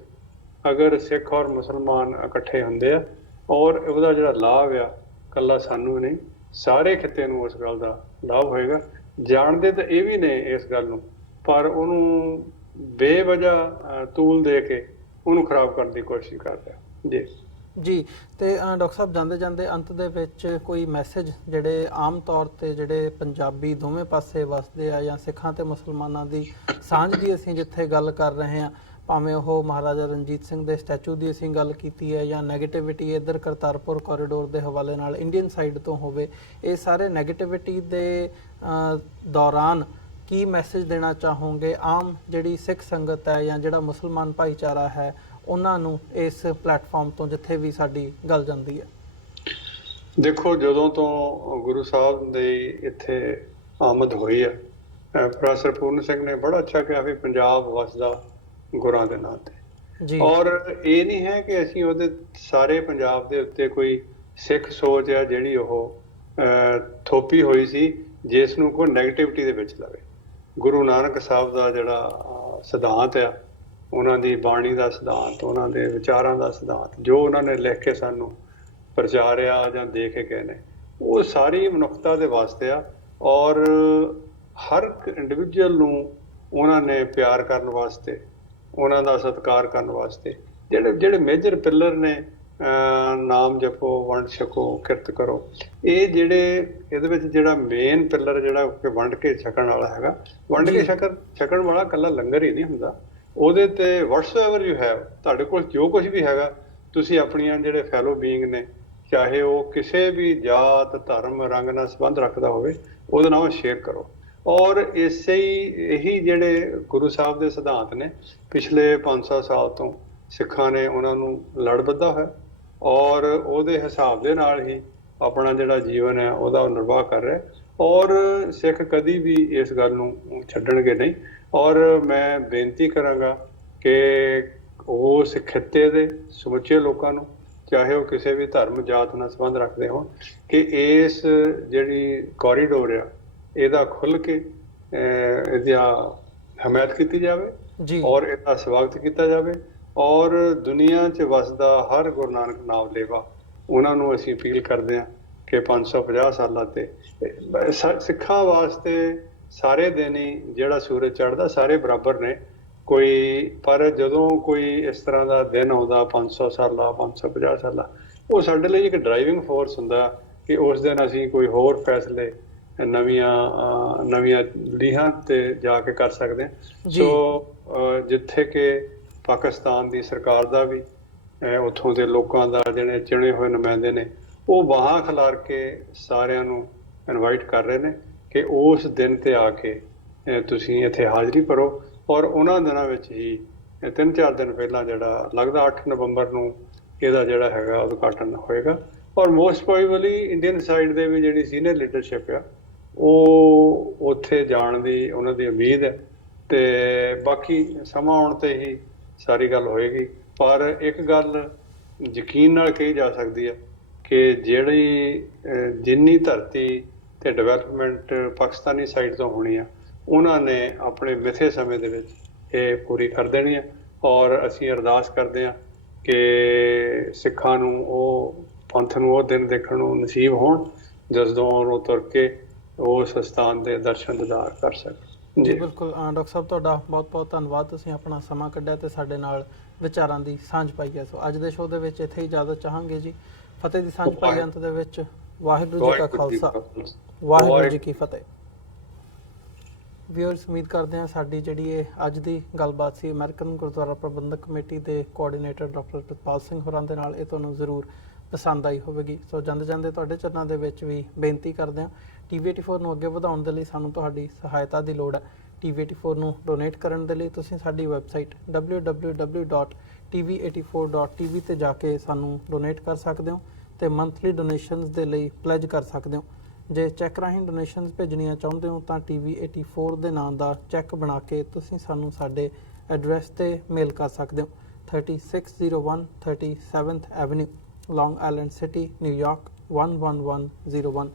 ਅਗਰ ਸਿੱਖ ਔਰ ਮੁਸਲਮਾਨ ਇਕੱਠੇ ਹੁੰਦੇ ਆ ਔਰ ਉਹਦਾ ਜਿਹੜਾ ਲਾਭ ਆ ਇਕੱਲਾ ਸਾਨੂੰ ਨਹੀਂ ਸਾਰੇ ਖਿੱਤੇ ਨੂੰ ਉਸ ਗੱਲ ਦਾ ਲਾਭ ਹੋਏਗਾ। ਜਾਣਦੇ ਤਾਂ ਇਹ ਵੀ ਨੇ ਇਸ ਗੱਲ ਨੂੰ ਪਰ ਉਹਨੂੰ ਬੇਵਜ੍ਹਾ ਤੂਲ ਦੇ ਕੇ ਉਹਨੂੰ ਖਰਾਬ ਕਰਨ ਦੀ ਕੋਸ਼ਿਸ਼ ਕਰਦੇ ਆ। ਜੀ ਤੇ ਡਾਕਟਰ ਸਾਹਿਬ ਜਾਂਦੇ ਜਾਂਦੇ ਅੰਤ ਦੇ ਵਿੱਚ ਕੋਈ ਮੈਸੇਜ ਜਿਹੜੇ ਆਮ ਤੌਰ ਤੇ ਜਿਹੜੇ ਪੰਜਾਬੀ ਦੋਵੇਂ ਪਾਸੇ ਵਸਦੇ ਆ ਜਾਂ ਸਿੱਖਾਂ ਤੇ ਮੁਸਲਮਾਨਾਂ ਦੀ ਸਾਂਝ ਦੀ ਅਸੀਂ ਜਿੱਥੇ ਗੱਲ ਕਰ ਰਹੇ ਹਾਂ, ਭਾਵੇਂ ਉਹ ਮਹਾਰਾਜਾ ਰਣਜੀਤ ਸਿੰਘ ਦੇ ਸਟੈਚੂ ਦੀ ਅਸੀਂ ਗੱਲ ਕੀਤੀ ਹੈ ਜਾਂ ਨੈਗੇਟਿਵਿਟੀ ਇੱਧਰ ਕਰਤਾਰਪੁਰ ਕੋਰੀਡੋਰ ਦੇ ਹਵਾਲੇ ਨਾਲ ਇੰਡੀਅਨ ਸਾਈਡ ਤੋਂ ਹੋਵੇ, ਇਹ ਸਾਰੇ ਨੈਗੇਟਿਵਿਟੀ ਦੇ ਦੌਰਾਨ ਕੀ ਮੈਸੇਜ ਦੇਣਾ ਚਾਹੋਗੇ ਆਮ ਜਿਹੜੀ ਸਿੱਖ ਸੰਗਤ ਹੈ ਜਾਂ ਜਿਹੜਾ ਮੁਸਲਮਾਨ ਭਾਈਚਾਰਾ ਹੈ ਉਹਨਾਂ ਨੂੰ ਇਸ ਪਲੇਟਫਾਰਮ ਤੋਂ ਜਿੱਥੇ ਵੀ ਸਾਡੀ ਗੱਲ ਜਾਂਦੀ ਹੈ? ਦੇਖੋ, ਜਦੋਂ ਤੋਂ ਗੁਰੂ ਸਾਹਿਬ ਦੇ ਇੱਥੇ ਆਮਦ ਹੋਈ ਹੈ ਪ੍ਰੋਫੈਸਰ ਪੂਰਨ ਸਿੰਘ ਨੇ ਬੜਾ ਅੱਛਾ ਕਿਹਾ ਵੀ ਪੰਜਾਬ ਵਸਦਾ ਗੁਰਾਂ ਦੇ ਨਾਂ ਤੇ। ਔਰ ਇਹ ਨਹੀਂ ਹੈ ਕਿ ਅਸੀਂ ਉਹਦੇ ਸਾਰੇ ਪੰਜਾਬ ਦੇ ਉੱਤੇ ਕੋਈ ਸਿੱਖ ਸੋਚ ਹੈ ਜਿਹੜੀ ਉਹ ਥੋਪੀ ਹੋਈ ਸੀ ਜਿਸ ਨੂੰ ਕੋਈ ਨੈਗੇਟਿਵਿਟੀ ਦੇ ਵਿੱਚ ਲਵੇ। ਗੁਰੂ ਨਾਨਕ ਸਾਹਿਬ ਦਾ ਜਿਹੜਾ ਸਿਧਾਂਤ ਆ, ਉਹਨਾਂ ਦੀ ਬਾਣੀ ਦਾ ਸਿਧਾਂਤ, ਉਹਨਾਂ ਦੇ ਵਿਚਾਰਾਂ ਦਾ ਸਿਧਾਂਤ ਜੋ ਉਹਨਾਂ ਨੇ ਲਿਖ ਕੇ ਸਾਨੂੰ ਪ੍ਰਚਾਰਿਆ ਜਾਂ ਦੇ ਕੇ ਗਏ ਨੇ, ਉਹ ਸਾਰੀ ਮਨੁੱਖਤਾ ਦੇ ਵਾਸਤੇ ਆ। ਔਰ ਹਰ ਇੱਕ ਇੰਡੀਵਿਜੂਅਲ ਨੂੰ ਉਹਨਾਂ ਨੇ ਪਿਆਰ ਕਰਨ ਵਾਸਤੇ, ਉਹਨਾਂ ਦਾ ਸਤਿਕਾਰ ਕਰਨ ਵਾਸਤੇ ਜਿਹੜੇ ਮੇਜਰ ਪਿੱਲਰ ਨੇ, ਨਾਮ ਜਪੋ, ਵੰਡ ਛਕੋ, ਕਿਰਤ ਕਰੋ, ਇਹ ਜਿਹੜੇ ਇਹਦੇ ਵਿੱਚ ਜਿਹੜਾ ਮੇਨ ਪਿੱਲਰ ਜਿਹੜਾ ਵੰਡ ਕੇ ਛਕਣ ਵਾਲਾ ਹੈਗਾ, ਵੰਡ ਕੇ ਛਕਣ ਵਾਲਾ ਇਕੱਲਾ ਲੰਗਰ ਹੀ ਨਹੀਂ ਹੁੰਦਾ। ਉਹਦੇ ਤੇ ਵਟਸਐਵਰ ਯੂ ਹੈਵ, ਤੁਹਾਡੇ ਕੋਲ ਜੋ ਕੁਝ ਵੀ ਹੈਗਾ ਤੁਸੀਂ ਆਪਣੀਆਂ ਜਿਹੜੇ ਫੈਲੋ ਬੀਇੰਗ ਨੇ, ਚਾਹੇ ਉਹ ਕਿਸੇ ਵੀ ਜਾਤ ਧਰਮ ਰੰਗ ਨਾਲ ਸੰਬੰਧ ਰੱਖਦਾ ਹੋਵੇ, ਉਹਦੇ ਨਾਲ ਸ਼ੇਅਰ ਕਰੋ। ਔਰ ਇਹੀ ਜਿਹੜੇ ਗੁਰੂ ਸਾਹਿਬ ਦੇ ਸਿਧਾਂਤ ਨੇ ਪਿਛਲੇ 500 ਸਾਲ ਤੋਂ ਸਿੱਖਾਂ ਨੇ ਉਹਨਾਂ ਨੂੰ ਲੜ ਬੱਧਾ ਹੋਇਆ ਔਰ ਉਹਦੇ ਹਿਸਾਬ ਦੇ ਨਾਲ ਹੀ ਆਪਣਾ ਜਿਹੜਾ ਜੀਵਨ ਹੈ ਉਹਦਾ ਨਿਰਵਾਹ ਕਰ ਰਿਹਾ ਔਰ ਸਿੱਖ ਕਦੀ ਵੀ ਇਸ ਗੱਲ ਨੂੰ ਛੱਡਣਗੇ ਨਹੀਂ। ਔਰ ਮੈਂ ਬੇਨਤੀ ਕਰਾਂਗਾ ਕਿ ਉਸ ਖਿੱਤੇ ਦੇ ਸਮੁੱਚੇ ਲੋਕਾਂ ਨੂੰ, ਚਾਹੇ ਉਹ ਕਿਸੇ ਵੀ ਧਰਮ ਜਾਤ ਨਾਲ ਸੰਬੰਧ ਰੱਖਦੇ ਹੋਣ, ਕਿ ਇਸ ਜਿਹੜੀ ਕੋਰੀਡੋਰ ਆ ਇਹਦਾ ਖੁੱਲ੍ਹ ਕੇ ਇਹਦੀ ਹਮਾਇਤ ਕੀਤੀ ਜਾਵੇ ਜੀ ਔਰ ਇਹਦਾ ਸਵਾਗਤ ਕੀਤਾ ਜਾਵੇ। ਔਰ ਦੁਨੀਆ 'ਚ ਵਸਦਾ ਹਰ ਗੁਰੂ ਨਾਨਕ ਨਾਮ ਲੇਵਾ ਉਹਨਾਂ ਨੂੰ ਅਸੀਂ ਅਪੀਲ ਕਰਦੇ ਹਾਂ ਕਿ 550 ਸਾਲਾਂ ਤੇ ਸਿੱਖਾਂ ਵਾਸਤੇ ਸਾਰੇ ਦਿਨ ਹੀ ਜਿਹੜਾ ਸੂਰਜ ਚੜ੍ਹਦਾ ਸਾਰੇ ਬਰਾਬਰ ਨੇ ਕੋਈ, ਪਰ ਜਦੋਂ ਕੋਈ ਇਸ ਤਰ੍ਹਾਂ ਦਾ ਦਿਨ ਆਉਂਦਾ 500 ਸਾਲਾ 550 ਸਾਲਾ, ਉਹ ਸਾਡੇ ਲਈ ਇੱਕ ਡਰਾਈਵਿੰਗ ਫੋਰਸ ਹੁੰਦਾ ਕਿ ਉਸ ਦਿਨ ਅਸੀਂ ਕੋਈ ਹੋਰ ਫੈਸਲੇ ਨਵੀਆਂ ਲੀਹਾਂ ਤੇ ਜਾ ਕੇ ਕਰ ਸਕਦੇ ਹਾਂ। ਸੋ ਜਿੱਥੇ ਕਿ ਪਾਕਿਸਤਾਨ ਦੀ ਸਰਕਾਰ ਦਾ ਵੀ ਉੱਥੋਂ ਦੇ ਲੋਕਾਂ ਦਾ ਜਿਹੜੇ ਚੁਣੇ ਹੋਏ ਨੁਮਾਇੰਦੇ ਨੇ ਉਹ ਬਾਹਾਂ ਖਿਲਾਰ ਕੇ ਸਾਰਿਆਂ ਨੂੰ ਇਨਵਾਈਟ ਕਰ ਰਹੇ ਨੇ ਕਿ ਉਸ ਦਿਨ ਤੇ ਆ ਕੇ ਤੁਸੀਂ ਇੱਥੇ ਹਾਜ਼ਰੀ ਭਰੋ। ਔਰ ਉਹਨਾਂ ਦਿਨਾਂ ਵਿੱਚ ਹੀ 3-4 ਦਿਨ ਪਹਿਲਾਂ ਜਿਹੜਾ ਲੱਗਦਾ 8 ਨਵੰਬਰ ਨੂੰ ਇਹਦਾ ਜਿਹੜਾ ਹੈਗਾ ਉਦਘਾਟਨ ਹੋਏਗਾ। ਔਰ ਮੋਸਟ ਪ੍ਰੋਬੇਬਲੀ ਇੰਡੀਅਨ ਸਾਈਡ ਦੇ ਵੀ ਜਿਹੜੀ ਸੀਨੀਅਰ ਲੀਡਰਸ਼ਿਪ ਆ ਉਹ ਉੱਥੇ ਜਾਣ ਦੀ ਉਹਨਾਂ ਦੀ ਉਮੀਦ ਹੈ ਤੇ ਬਾਕੀ ਸਮਾਂ ਆਉਣ ਤੇ ਹੀ ਸਾਰੀ ਗੱਲ ਹੋਏਗੀ। ਪਰ ਇੱਕ ਗੱਲ ਯਕੀਨ ਨਾਲ ਕਹੀ ਜਾ ਸਕਦੀ ਹੈ ਕਿ ਜਿੰਨੀ ਧਰਤੀ ਤੇ ਡਿਵੈਲਪਮੈਂਟ ਪਾਕਿਸਤਾਨੀ ਸਾਈਡ ਤੋਂ ਹੋਣੀ ਆ ਉਹਨਾਂ ਨੇ ਆਪਣੇ ਮਿੱਥੇ ਸਮੇਂ ਦੇ ਵਿੱਚ ਇਹ ਪੂਰੀ ਕਰ ਦੇਣੀ ਹੈ। ਔਰ ਅਸੀਂ ਅਰਦਾਸ ਕਰਦੇ ਹਾਂ ਕਿ ਸਿੱਖਾਂ ਨੂੰ ਉਹ ਪੰਥ ਨੂੰ ਉਹ ਦਿਨ ਦੇਖਣ ਨੂੰ ਨਸੀਬ ਹੋਣ ਜਦੋਂ ਉਹ ਤੁਰ ਕੇ ਉਸ ਸਥਾਨ ਦੇ ਦਰਸ਼ਨ ਦੀਦਾਰ ਕਰ ਸਕਣ। ਜੀ ਬਿਲਕੁਲ ਡਾਕਟਰ ਸਾਹਿਬ, ਤੁਹਾਡਾ ਬਹੁਤ ਬਹੁਤ ਧੰਨਵਾਦ। ਤੁਸੀਂ ਆਪਣਾ ਸਮਾਂ ਕੱਢਿਆ ਤੇ ਸਾਡੇ ਨਾਲ ਵਿਚਾਰਾਂ ਦੀ ਸਾਂਝ ਪਾਈ ਹੈ। ਸੋ ਅੱਜ ਦੇ ਸ਼ੋਅ ਦੇ ਵਿੱਚ ਇੱਥੇ ਹੀ ਇਜਾਜ਼ਤ ਚਾਹਾਂਗੇ ਜੀ। ਫਤਿਹ ਦੀ ਸਾਂਝ ਪਾਈ ਅੰਤ ਦੇ ਵਿੱਚ। ਵਾਹਿਗੁਰੂ ਜੀ ਕਾ ਖਾਲਸਾ, ਵਾਹਿਗੁਰੂ ਜੀ ਕੀ ਫਤਿਹ। ਵੀਅਰਸ, ਉਮੀਦ ਕਰਦੇ ਹਾਂ ਸਾਡੀ ਜਿਹੜੀ ਇਹ ਅੱਜ ਦੀ ਗੱਲਬਾਤ ਸੀ ਅਮਰੀਕਨ ਗੁਰਦੁਆਰਾ ਪ੍ਰਬੰਧਕ ਕਮੇਟੀ ਦੇ ਕੋਆਰਡੀਨੇਟਰ ਡਾਕਟਰ ਪ੍ਰਿਤਪਾਲ ਸਿੰਘ ਹੋਰਾਂ ਦੇ ਨਾਲ, ਇਹ ਤੁਹਾਨੂੰ ਜ਼ਰੂਰ ਪਸੰਦ ਆਈ ਹੋਵੇਗੀ। ਸੋ ਜਾਂਦੇ ਜਾਂਦੇ ਤੁਹਾਡੇ ਚਰਨਾਂ ਦੇ ਵਿੱਚ ਵੀ ਬੇਨਤੀ ਕਰਦੇ ਹਾਂ, TV84 ਨੂੰ ਅੱਗੇ ਵਧਾਉਣ ਦੇ ਲਈ ਸਾਨੂੰ ਤੁਹਾਡੀ ਸਹਾਇਤਾ ਦੀ ਲੋੜ ਹੈ। TV84 ਨੂੰ ਡੋਨੇਟ ਕਰਨ ਦੇ ਲਈ ਤੁਸੀਂ ਸਾਡੀ ਵੈਬਸਾਈਟ www.tv84.tv ਤੇ ਜਾ ਕੇ ਸਾਨੂੰ ਡੋਨੇਟ ਕਰ ਸਕਦੇ ਹੋ ਤੇ ਮੰਥਲੀ ਡੋਨੇਸ਼ਨਸ ਦੇ ਲਈ ਪਲੇਜ ਕਰ ਸਕਦੇ ਹੋ। ਜੇ ਚੈੱਕ ਰਾਹੀਂ ਡੋਨੇਸ਼ਨਸ ਭੇਜਣੀਆਂ ਚਾਹੁੰਦੇ ਹੋ ਤਾਂ TV84 ਦੇ ਨਾਮ ਦਾ ਚੈੱਕ ਬਣਾ ਕੇ ਤੁਸੀਂ ਸਾਨੂੰ ਸਾਡੇ ਐਡਰੈਸ ਤੇ ਮੇਲ ਕਰ ਸਕਦੇ ਹੋ। 3601 37th ਐਵਨਿਊ, ਲੌਂਗ ਆਈਲੈਂਡ ਸਿਟੀ, ਨਿਊਯਾਰਕ 11101।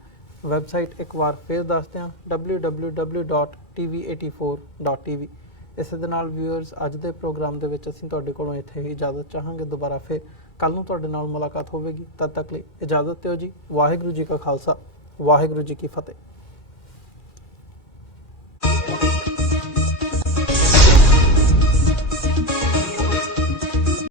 ਵੈਬਸਾਈਟ ਇੱਕ ਵਾਰ ਫਿਰ ਦੱਸਦੇ ਹਾਂ www.tv84.tv। ਇਸੇ ਦੇ ਨਾਲ ਵਿਊਅਰਸ, ਅੱਜ ਦੇ ਪ੍ਰੋਗਰਾਮ ਦੇ ਵਿੱਚ ਅਸੀਂ ਤੁਹਾਡੇ ਕੋਲੋਂ ਇੱਥੇ ਹੀ ਇਜਾਜ਼ਤ ਚਾਹਾਂਗੇ। ਦੁਬਾਰਾ ਫਿਰ ਕੱਲ ਨੂੰ ਤੁਹਾਡੇ ਨਾਲ ਮੁਲਾਕਾਤ ਹੋਵੇਗੀ। ਤਦ ਤੱਕ ਲਈ ਇਜਾਜ਼ਤ ਦਿਓ ਜੀ। ਵਾਹਿਗੁਰੂ ਜੀ ਕਾ ਖਾਲਸਾ, ਵਾਹਿਗੁਰੂ ਜੀ ਕੀ ਫਤਿਹ।